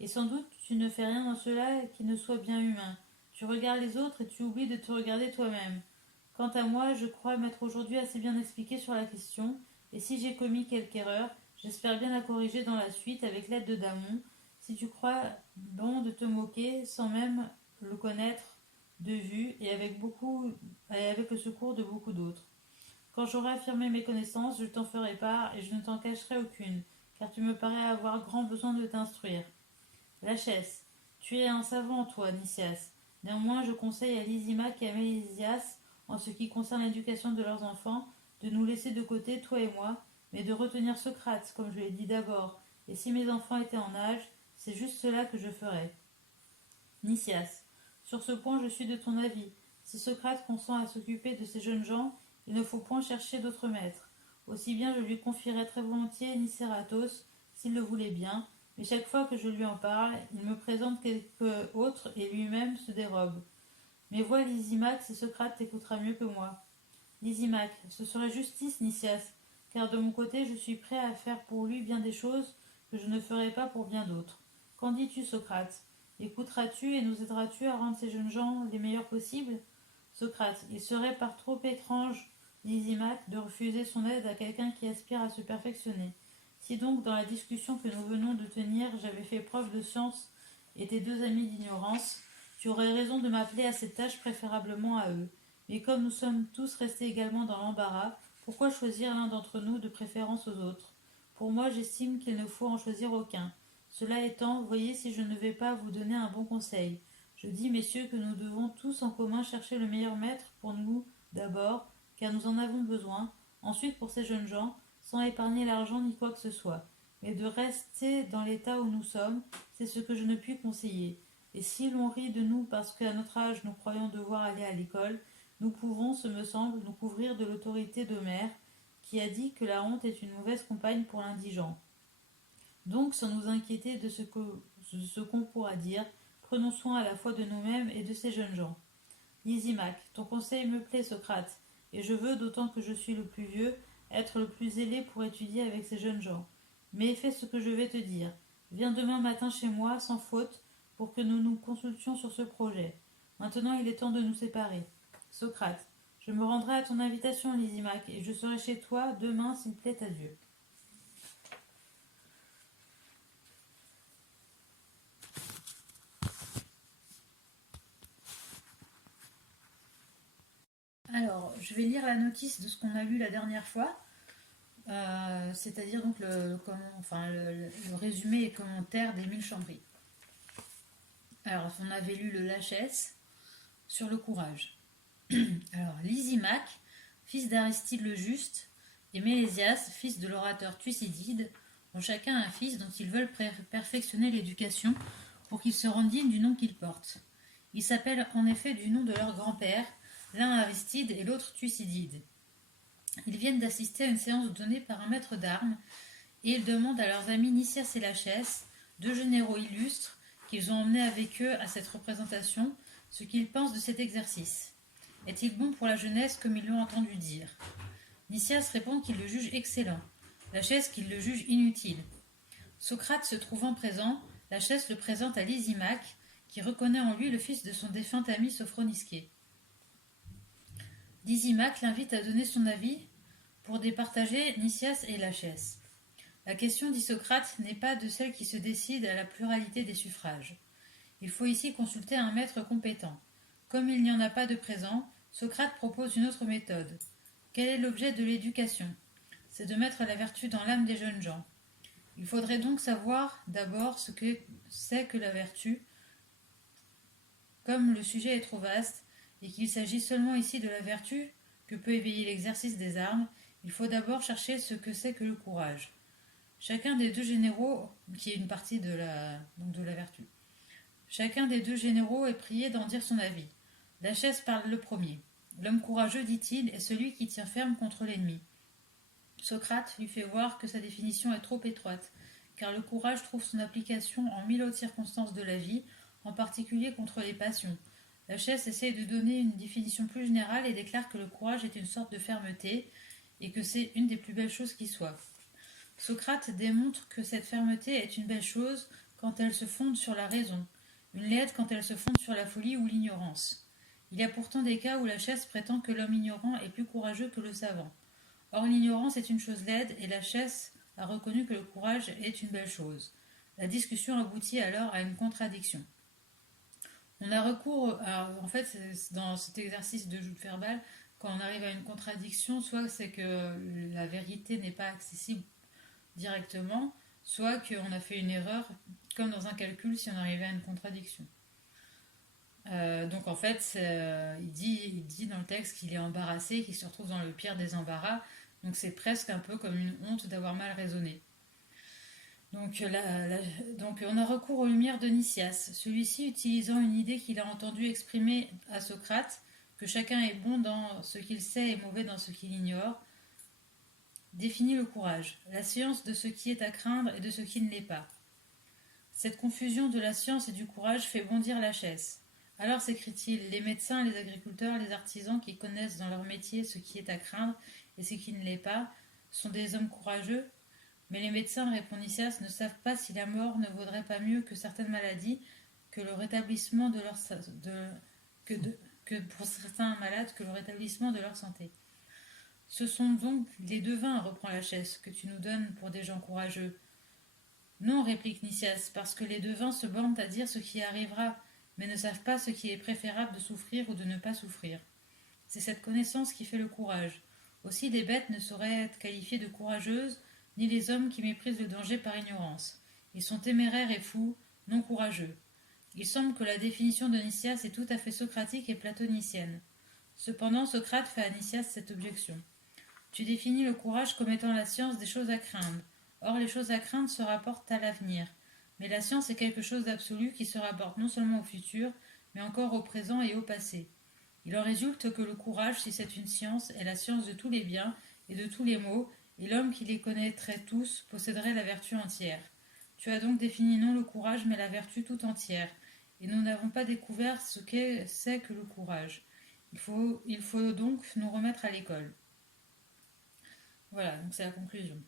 Et sans doute tu ne fais rien dans cela qui ne soit bien humain. Tu regardes les autres et tu oublies de te regarder toi-même. Quant à moi, je crois m'être aujourd'hui assez bien expliqué sur la question, et si j'ai commis quelque erreur, j'espère bien la corriger dans la suite avec l'aide de Damon. Si tu crois bon de te moquer sans même le connaître de vue et avec le secours de beaucoup d'autres. Quand j'aurai affirmé mes connaissances, je t'en ferai part et je ne t'en cacherai aucune, car tu me parais avoir grand besoin de t'instruire. Lachès, tu es un savant, toi, Nicias. Néanmoins, je conseille à Lysimaque et à Mélésias, en ce qui concerne l'éducation de leurs enfants, de nous laisser de côté, toi et moi, mais de retenir Socrate, comme je l'ai dit d'abord, et si mes enfants étaient en âge, c'est juste cela que je ferais. Nicias, sur ce point je suis de ton avis. Si Socrate consent à s'occuper de ces jeunes gens, il ne faut point chercher d'autres maîtres. Aussi bien je lui confierais très volontiers Nicératos, s'il le voulait bien, mais chaque fois que je lui en parle, il me présente quelque autre et lui-même se dérobe. Mais vois Lysimaque si Socrate t'écoutera mieux que moi. Lysimaque, ce serait justice, Nicias, car de mon côté je suis prêt à faire pour lui bien des choses que je ne ferai pas pour bien d'autres. Qu'en dis-tu, Socrate? Écouteras-tu et nous aideras-tu à rendre ces jeunes gens les meilleurs possibles? Socrate, il serait par trop étrange, Lysimaque, de refuser son aide à quelqu'un qui aspire à se perfectionner. Si donc, dans la discussion que nous venons de tenir, j'avais fait preuve de science et tes deux amis d'ignorance, tu aurais raison de m'appeler à cette tâche préférablement à eux. Mais comme nous sommes tous restés également dans l'embarras, pourquoi choisir l'un d'entre nous de préférence aux autres? Pour moi, j'estime qu'il ne faut en choisir aucun. Cela étant, voyez si je ne vais pas vous donner un bon conseil. Je dis, messieurs, que nous devons tous en commun chercher le meilleur maître pour nous d'abord, car nous en avons besoin, ensuite pour ces jeunes gens, sans épargner l'argent ni quoi que ce soit. Mais de rester dans l'état où nous sommes, c'est ce que je ne puis conseiller. Et si l'on rit de nous parce qu'à notre âge nous croyons devoir aller à l'école, nous pouvons, ce me semble, nous couvrir de l'autorité d'Homère, qui a dit que la honte est une mauvaise compagne pour l'indigent. Donc, sans nous inquiéter de ce qu'on pourra dire, prenons soin à la fois de nous-mêmes et de ces jeunes gens. Lysimaque, ton conseil me plaît, Socrate, et je veux, d'autant que je suis le plus vieux, être le plus zélé pour étudier avec ces jeunes gens. Mais fais ce que je vais te dire. Viens demain matin chez moi, sans faute, pour que nous nous consultions sur ce projet. Maintenant, il est temps de nous séparer. Socrate, je me rendrai à ton invitation, Lysimaque, et je serai chez toi demain s'il plaît à Dieu. Alors, je vais lire la notice de ce qu'on a lu la dernière fois, c'est-à-dire donc le résumé et commentaire d'Émile Chambry. Alors, on avait lu le Lachès sur le courage. Alors, Lysimaque, fils d'Aristide le Juste, et Mélésias, fils de l'orateur Thucydide, ont chacun un fils dont ils veulent perfectionner l'éducation pour qu'il se rende digne du nom qu'ils portent. Ils s'appellent en effet du nom de leur grand-père, l'un Aristide et l'autre Thucydide. Ils viennent d'assister à une séance donnée par un maître d'armes et ils demandent à leurs amis Nicias et Lachès, deux généraux illustres qu'ils ont emmenés avec eux à cette représentation, ce qu'ils pensent de cet exercice. Est-il bon pour la jeunesse comme ils l'ont entendu dire? Nicias répond qu'il le juge excellent, Lachès qu'il le juge inutile. Socrate se trouvant présent, Lachès le présente à Lysimaque, qui reconnaît en lui le fils de son défunt ami Sophronisque. Lysimaque l'invite à donner son avis pour départager Nicias et Lachès. La question, dit Socrate, n'est pas de celle qui se décide à la pluralité des suffrages. Il faut ici consulter un maître compétent. Comme il n'y en a pas de présent, Socrate propose une autre méthode. Quel est l'objet de l'éducation? C'est de mettre la vertu dans l'âme des jeunes gens. Il faudrait donc savoir d'abord ce que c'est que la vertu. Comme le sujet est trop vaste et qu'il s'agit seulement ici de la vertu que peut éveiller l'exercice des armes, il faut d'abord chercher ce que c'est que le courage. Chacun des deux généraux, qui est une partie de la vertu, chacun des deux généraux est prié d'en dire son avis. Lachès parle le premier. L'homme courageux, dit-il, est celui qui tient ferme contre l'ennemi. Socrate lui fait voir que sa définition est trop étroite, car le courage trouve son application en mille autres circonstances de la vie, en particulier contre les passions. Lachès essaie de donner une définition plus générale et déclare que le courage est une sorte de fermeté et que c'est une des plus belles choses qui soit. Socrate démontre que cette fermeté est une belle chose quand elle se fonde sur la raison, une laide quand elle se fonde sur la folie ou l'ignorance. Il y a pourtant des cas où la chasse prétend que l'homme ignorant est plus courageux que le savant. Or l'ignorance est une chose laide et la chasse a reconnu que le courage est une belle chose. La discussion aboutit alors à une contradiction. On a recours en fait, dans cet exercice de joute verbale, quand on arrive à une contradiction, soit c'est que la vérité n'est pas accessible directement, soit qu'on a fait une erreur, comme dans un calcul si on arrivait à une contradiction. Donc en fait, il dit dans le texte qu'il est embarrassé, qu'il se retrouve dans le pire des embarras, donc c'est presque un peu comme une honte d'avoir mal raisonné. Donc on a recours aux lumières de Nicias, celui-ci utilisant une idée qu'il a entendu exprimer à Socrate, que chacun est bon dans ce qu'il sait et mauvais dans ce qu'il ignore, définit le courage, la science de ce qui est à craindre et de ce qui ne l'est pas. Cette confusion de la science et du courage fait bondir la chaise. Alors s'écrie-t-il, les médecins, les agriculteurs, les artisans qui connaissent dans leur métier ce qui est à craindre et ce qui ne l'est pas, sont des hommes courageux. Mais les médecins, répond Nicias, ne savent pas si la mort ne vaudrait pas mieux que certaines maladies, que le rétablissement de leur que pour certains malades que le rétablissement de leur santé. Ce sont donc les devins, reprend la chaise, que tu nous donnes pour des gens courageux. Non, réplique Nicias, parce que les devins se bornent à dire ce qui arrivera, mais ne savent pas ce qui est préférable de souffrir ou de ne pas souffrir. C'est cette connaissance qui fait le courage. Aussi les bêtes ne sauraient être qualifiées de courageuses, ni les hommes qui méprisent le danger par ignorance. Ils sont téméraires et fous, non courageux. Il semble que la définition de Nicias est tout à fait socratique et platonicienne. Cependant, Socrate fait à Nicias cette objection. Tu définis le courage comme étant la science des choses à craindre. Or, les choses à craindre se rapportent à l'avenir. Mais la science est quelque chose d'absolu qui se rapporte non seulement au futur, mais encore au présent et au passé. Il en résulte que le courage, si c'est une science, est la science de tous les biens et de tous les maux, et l'homme qui les connaîtrait tous posséderait la vertu entière. Tu as donc défini non le courage, mais la vertu tout entière, et nous n'avons pas découvert ce c'est que le courage. Il faut donc nous remettre à l'école. Voilà, donc c'est la conclusion.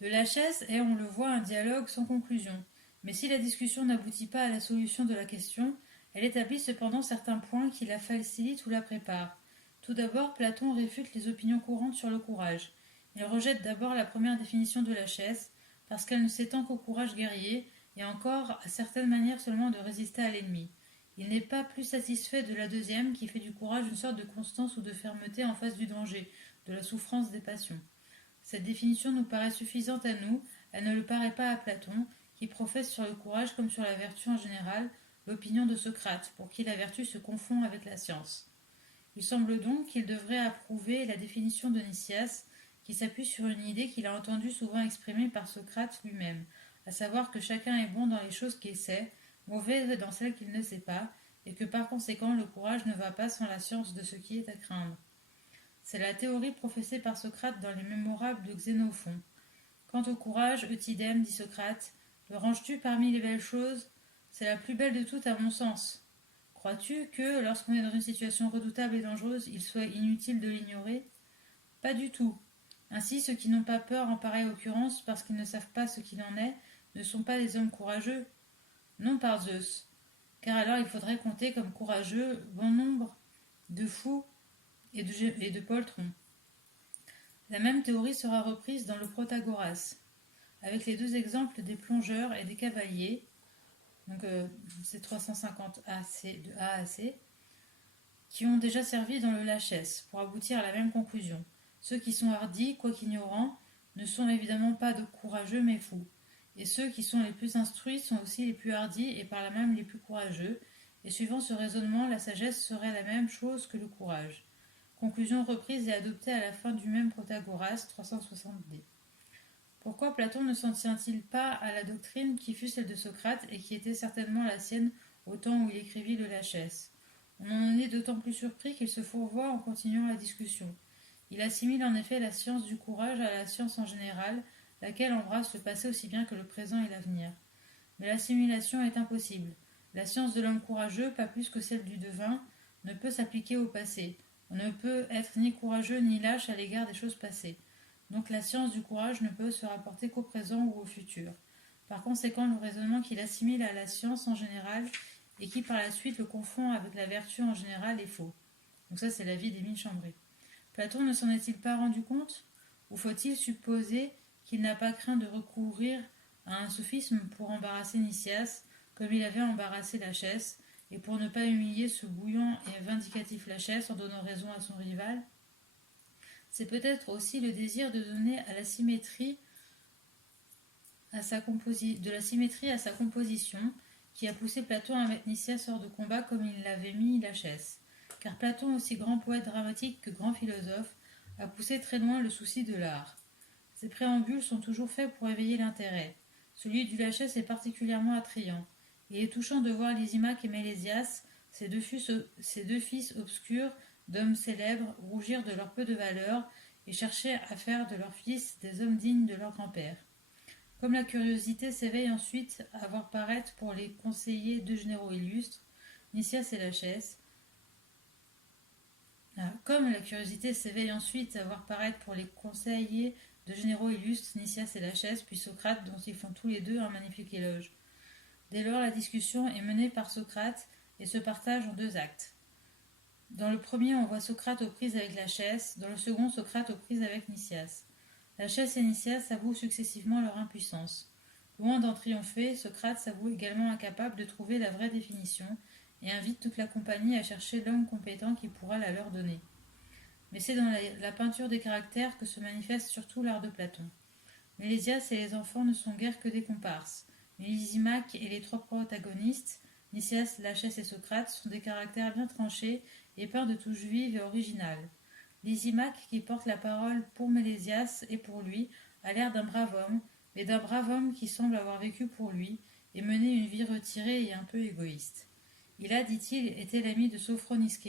De la chaise est, on le voit, un dialogue sans conclusion. Mais si la discussion n'aboutit pas à la solution de la question, elle établit cependant certains points qui la facilitent ou la préparent. Tout d'abord, Platon réfute les opinions courantes sur le courage. Il rejette d'abord la première définition de la chaise, parce qu'elle ne s'étend qu'au courage guerrier, et encore à certaines manières seulement de résister à l'ennemi. Il n'est pas plus satisfait de la deuxième, qui fait du courage une sorte de constance ou de fermeté en face du danger, de la souffrance des passions. Cette définition nous paraît suffisante à nous, elle ne le paraît pas à Platon, qui professe sur le courage comme sur la vertu en général l'opinion de Socrate, pour qui la vertu se confond avec la science. Il semble donc qu'il devrait approuver la définition de Nicias, qui s'appuie sur une idée qu'il a entendue souvent exprimée par Socrate lui-même, à savoir que chacun est bon dans les choses qu'il sait, mauvais dans celles qu'il ne sait pas, et que par conséquent le courage ne va pas sans la science de ce qui est à craindre. C'est la théorie professée par Socrate dans les Mémorables de Xénophon. Quant au courage, Eutydème, dit Socrate, le ranges-tu parmi les belles choses? C'est la plus belle de toutes à mon sens. Crois-tu que, lorsqu'on est dans une situation redoutable et dangereuse, il soit inutile de l'ignorer? Pas du tout. Ainsi, ceux qui n'ont pas peur en pareille occurrence, parce qu'ils ne savent pas ce qu'il en est, ne sont pas des hommes courageux? Non, par Zeus. Car alors il faudrait compter comme courageux bon nombre de fous et de poltrons. La même théorie sera reprise dans le Protagoras, avec les deux exemples des plongeurs et des cavaliers, donc c'est 350 AC, de A à C, qui ont déjà servi dans le Lachès, pour aboutir à la même conclusion. Ceux qui sont hardis, quoiqu'ignorants, ne sont évidemment pas de courageux mais fous. Et ceux qui sont les plus instruits sont aussi les plus hardis et par là même les plus courageux, et suivant ce raisonnement, la sagesse serait la même chose que le courage. Conclusion reprise et adoptée à la fin du même Protagoras, 360d. Pourquoi Platon ne s'en tient-il pas à la doctrine qui fut celle de Socrate et qui était certainement la sienne au temps où il écrivit le Lachès? On en est d'autant plus surpris qu'il se fourvoie en continuant la discussion. Il assimile en effet la science du courage à la science en général, laquelle embrasse le passé aussi bien que le présent et l'avenir. Mais l'assimilation est impossible. La science de l'homme courageux, pas plus que celle du devin, ne peut s'appliquer au passé. On ne peut être ni courageux ni lâche à l'égard des choses passées. Donc la science du courage ne peut se rapporter qu'au présent ou au futur. Par conséquent, le raisonnement qu'il assimile à la science en général et qui par la suite le confond avec la vertu en général est faux. Donc ça, c'est l'avis d'Émile Chambry. Platon ne s'en est-il pas rendu compte? Ou faut-il supposer qu'il n'a pas craint de recourir à un sophisme pour embarrasser Nicias, comme il avait embarrassé Lachès, et pour ne pas humilier ce bouillant et vindicatif Lachès en donnant raison à son rival? C'est peut-être aussi le désir de donner à la symétrie de la symétrie à sa composition qui a poussé Platon à mettre Nicias hors de combat comme il l'avait mis Lachès. Car Platon, aussi grand poète dramatique que grand philosophe, a poussé très loin le souci de l'art. Ses préambules sont toujours faits pour éveiller l'intérêt. Celui du Lachès est particulièrement attrayant. Il est touchant de voir Lysimaque et Mélésias, ces deux fils obscurs d'hommes célèbres, rougir de leur peu de valeur et chercher à faire de leurs fils des hommes dignes de leur grand-père. Comme la curiosité s'éveille ensuite à voir paraître pour les conseillers deux généraux illustres, Nicias et Lachès, comme la curiosité s'éveille ensuite à voir paraître pour les conseillers de généraux illustres, Nicias et Lachès, puis Socrate, dont ils font tous les deux un magnifique éloge. Dès lors, la discussion est menée par Socrate et se partage en deux actes. Dans le premier, on voit Socrate aux prises avec Lachès, dans le second, Socrate aux prises avec Nicias. Lachès et Nicias avouent successivement leur impuissance. Loin d'en triompher, Socrate s'avoue également incapable de trouver la vraie définition et invite toute la compagnie à chercher l'homme compétent qui pourra la leur donner. Mais c'est dans la peinture des caractères que se manifeste surtout l'art de Platon. Mélésias et les enfants ne sont guère que des comparses, mais Lysimaque et les trois protagonistes, Nicias, Lachès et Socrate, sont des caractères bien tranchés et peints de touches vives et originales. Lysimaque, qui porte la parole pour Mélésias et pour lui, a l'air d'un brave homme, mais d'un brave homme qui semble avoir vécu pour lui et mené une vie retirée et un peu égoïste. Il a, dit-il, été l'ami de Sophronisque,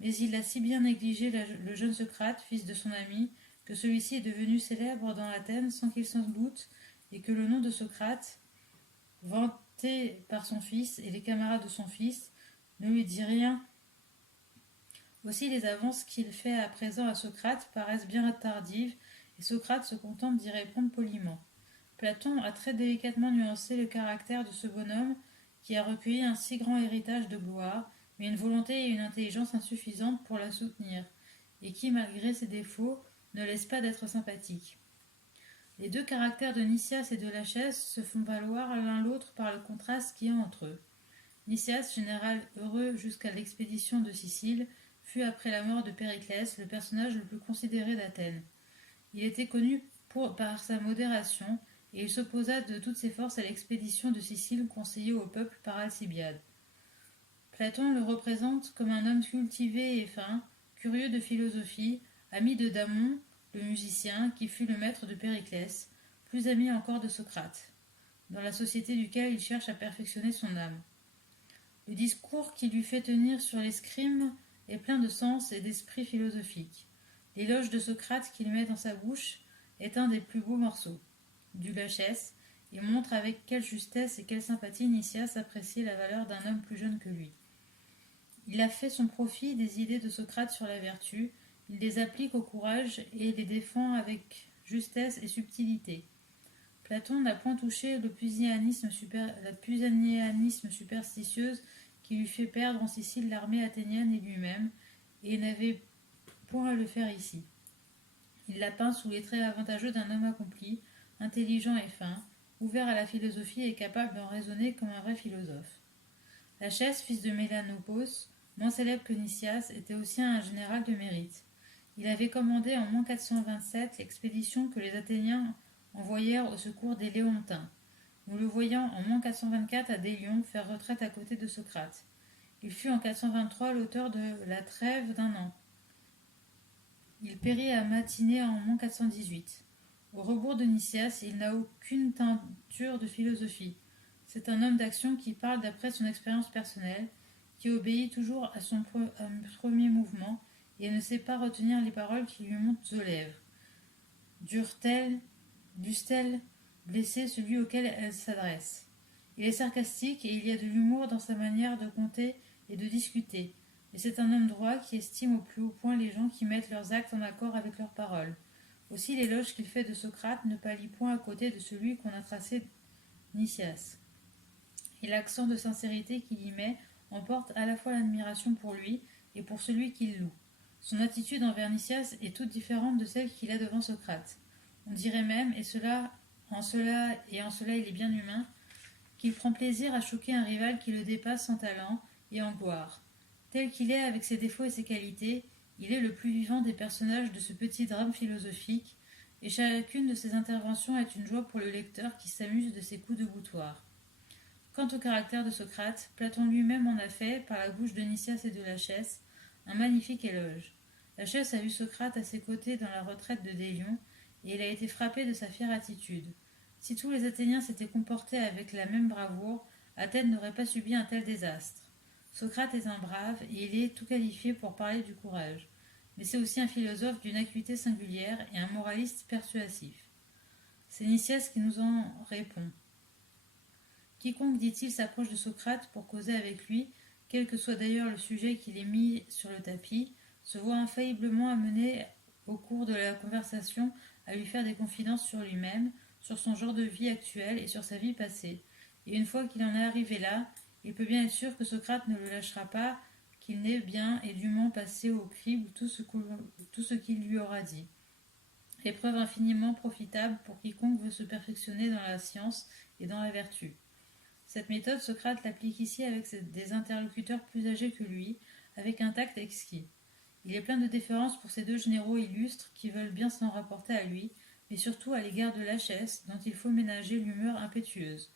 mais il a si bien négligé le jeune Socrate, fils de son ami, que celui-ci est devenu célèbre dans Athènes sans qu'il s'en doute, et que le nom de Socrate, vanté par son fils et les camarades de son fils, ne lui dit rien. Aussi les avances qu'il fait à présent à Socrate paraissent bien tardives, et Socrate se contente d'y répondre poliment. Platon a très délicatement nuancé le caractère de ce bonhomme qui a recueilli un si grand héritage de gloire, mais une volonté et une intelligence insuffisantes pour la soutenir, et qui, malgré ses défauts, ne laisse pas d'être sympathique. Les deux caractères de Nicias et de Lachès se font valoir l'un l'autre par le contraste qui est entre eux. Nicias, général heureux jusqu'à l'expédition de Sicile, fut après la mort de Périclès le personnage le plus considéré d'Athènes. Il était connu par sa modération, et il s'opposa de toutes ses forces à l'expédition de Sicile conseillée au peuple par Alcibiade. Platon le représente comme un homme cultivé et fin, curieux de philosophie, ami de Damon, le musicien, qui fut le maître de Périclès, plus ami encore de Socrate, dans la société duquel il cherche à perfectionner son âme. Le discours qu'il lui fait tenir sur l'escrime est plein de sens et d'esprit philosophique. L'éloge de Socrate qu'il met dans sa bouche est un des plus beaux morceaux du Lachès, et montre avec quelle justesse et quelle sympathie Nicias appréciait la valeur d'un homme plus jeune que lui. Il a fait son profit des idées de Socrate sur la vertu, il les applique au courage et les défend avec justesse et subtilité. Platon n'a point touché la pusillánisme superstitieuse qui lui fait perdre en Sicile l'armée athénienne et lui-même, et n'avait point à le faire ici. Il l'a peint sous les traits avantageux d'un homme accompli, intelligent et fin, ouvert à la philosophie et capable d'en raisonner comme un vrai philosophe. Lachès, fils de Mélanopos, moins célèbre que Nicias, était aussi un général de mérite. Il avait commandé en moins 427 l'expédition que les Athéniens envoyèrent au secours des Léontins, nous le voyant en moins 424 à Délion faire retraite à côté de Socrate. Il fut en 423 l'auteur de la trêve d'un an. Il périt à Matinée en moins 418. Au rebours de Nicias, il n'a aucune teinture de philosophie. C'est un homme d'action qui parle d'après son expérience personnelle, qui obéit toujours à son premier mouvement et ne sait pas retenir les paroles qui lui montent aux lèvres. Dussent-elles blesser celui auquel elles s'adressent? Il est sarcastique et il y a de l'humour dans sa manière de compter et de discuter. Et c'est un homme droit qui estime au plus haut point les gens qui mettent leurs actes en accord avec leurs paroles. Aussi l'éloge qu'il fait de Socrate ne pâlit point à côté de celui qu'on a tracé Nicias. et l'accent de sincérité qu'il y met emporte à la fois l'admiration pour lui et pour celui qu'il loue. Son attitude envers Nicias est toute différente de celle qu'il a devant Socrate. On dirait même, en cela il est bien humain, qu'il prend plaisir à choquer un rival qui le dépasse en talent et en gloire. Tel qu'il est avec ses défauts et ses qualités, il est le plus vivant des personnages de ce petit drame philosophique, et chacune de ses interventions est une joie pour le lecteur qui s'amuse de ses coups de boutoir. Quant au caractère de Socrate, Platon lui-même en a fait, par la bouche de Nicias et de Lachès, un magnifique éloge. Lachès a vu Socrate à ses côtés dans la retraite de Délion, et il a été frappé de sa fière attitude. Si tous les Athéniens s'étaient comportés avec la même bravoure, Athènes n'aurait pas subi un tel désastre. Socrate est un brave, et il est tout qualifié pour parler du courage. Mais c'est aussi un philosophe d'une acuité singulière et un moraliste persuasif. C'est Nicias qui nous en répond. Quiconque, dit-il, s'approche de Socrate pour causer avec lui, quel que soit d'ailleurs le sujet qu'il ait mis sur le tapis, se voit infailliblement amené au cours de la conversation à lui faire des confidences sur lui-même, sur son genre de vie actuel et sur sa vie passée. Et une fois qu'il en est arrivé là, il peut bien être sûr que Socrate ne le lâchera pas, qu'il n'ait bien et dûment passé au crible tout ce qu'il lui aura dit. Épreuve infiniment profitable pour quiconque veut se perfectionner dans la science et dans la vertu. Cette méthode, Socrate l'applique ici avec des interlocuteurs plus âgés que lui, avec un tact exquis. Il est plein de déférence pour ces deux généraux illustres qui veulent bien s'en rapporter à lui, mais surtout à l'égard de Lachès, dont il faut ménager l'humeur impétueuse.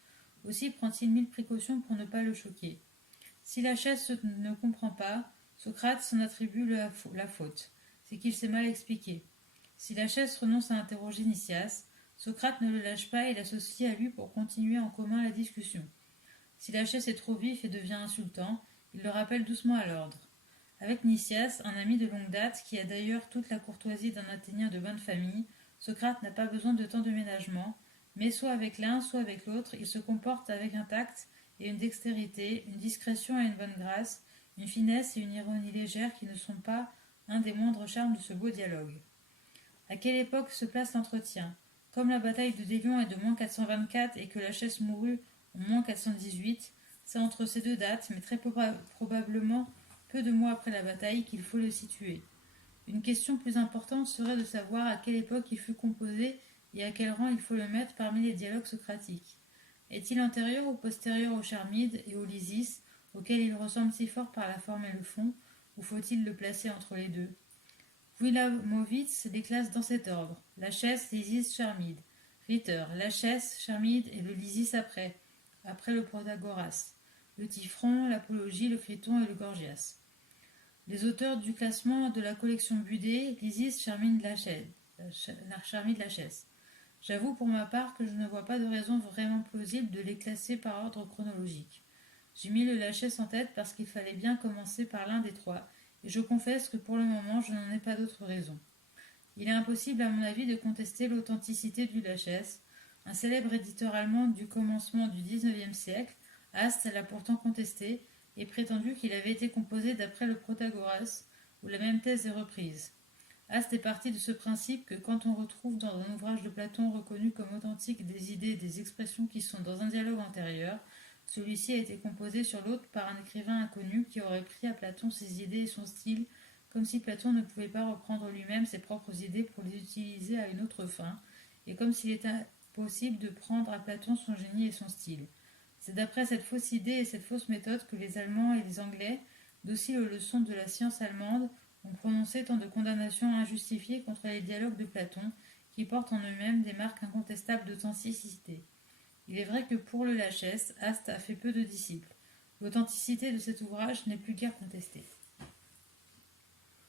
Aussi prend-il 1000 précautions pour ne pas le choquer. Si Lachès ne comprend pas, Socrate s'en attribue la faute. C'est qu'il s'est mal expliqué. Si Lachès renonce à interroger Nicias, Socrate ne le lâche pas et l'associe à lui pour continuer en commun la discussion. Si Lachès est trop vif et devient insultant, il le rappelle doucement à l'ordre. Avec Nicias, un ami de longue date, qui a d'ailleurs toute la courtoisie d'un Athénien de bonne famille, Socrate n'a pas besoin de tant de ménagement, mais soit avec l'un, soit avec l'autre, il se comporte avec un tact et une dextérité, une discrétion et une bonne grâce, une finesse et une ironie légère qui ne sont pas un des moindres charmes de ce beau dialogue. À quelle époque se place l'entretien? Comme la bataille de Délion est de moins 424 et que Lachès mourut en moins 418, c'est entre ces deux dates, mais très probablement peu de mois après la bataille, qu'il faut le situer. Une question plus importante serait de savoir à quelle époque il fut composé et à quel rang il faut le mettre parmi les dialogues socratiques. Est-il antérieur ou postérieur aux Charmides et aux Lysis, auxquels il ressemble si fort par la forme et le fond, ou faut-il le placer entre les deux? Wilamowitz les classe dans cet ordre: Lachès, Lysis, Charmide. Ritter: Lachès, Charmide et le Lysis après le Protagoras, le Typhon, l'Apologie, le Criton et le Gorgias. Les auteurs du classement de la collection Budé: Lysis, Charmide, Lachès. J'avoue pour ma part que je ne vois pas de raison vraiment plausible de les classer par ordre chronologique. J'ai mis le Lachès en tête parce qu'il fallait bien commencer par l'un des trois, et je confesse que pour le moment je n'en ai pas d'autre raison. Il est impossible à mon avis de contester l'authenticité du Lachès. Un célèbre éditeur allemand du commencement du XIXe siècle, Ast, l'a pourtant contesté et prétendu qu'il avait été composé d'après le Protagoras, où la même thèse est reprise. Ast est parti de ce principe que quand on retrouve dans un ouvrage de Platon reconnu comme authentique des idées et des expressions qui sont dans un dialogue antérieur, celui-ci a été composé sur l'autre par un écrivain inconnu qui aurait pris à Platon ses idées et son style, comme si Platon ne pouvait pas reprendre lui-même ses propres idées pour les utiliser à une autre fin, et comme s'il était possible de prendre à Platon son génie et son style. C'est d'après cette fausse idée et cette fausse méthode que les Allemands et les Anglais, dociles aux leçons de la science allemande, ont prononcé tant de condamnations injustifiées contre les dialogues de Platon, qui portent en eux-mêmes des marques incontestables d'authenticité. Il est vrai que pour le Lachès, Ast a fait peu de disciples. L'authenticité de cet ouvrage n'est plus guère contestée.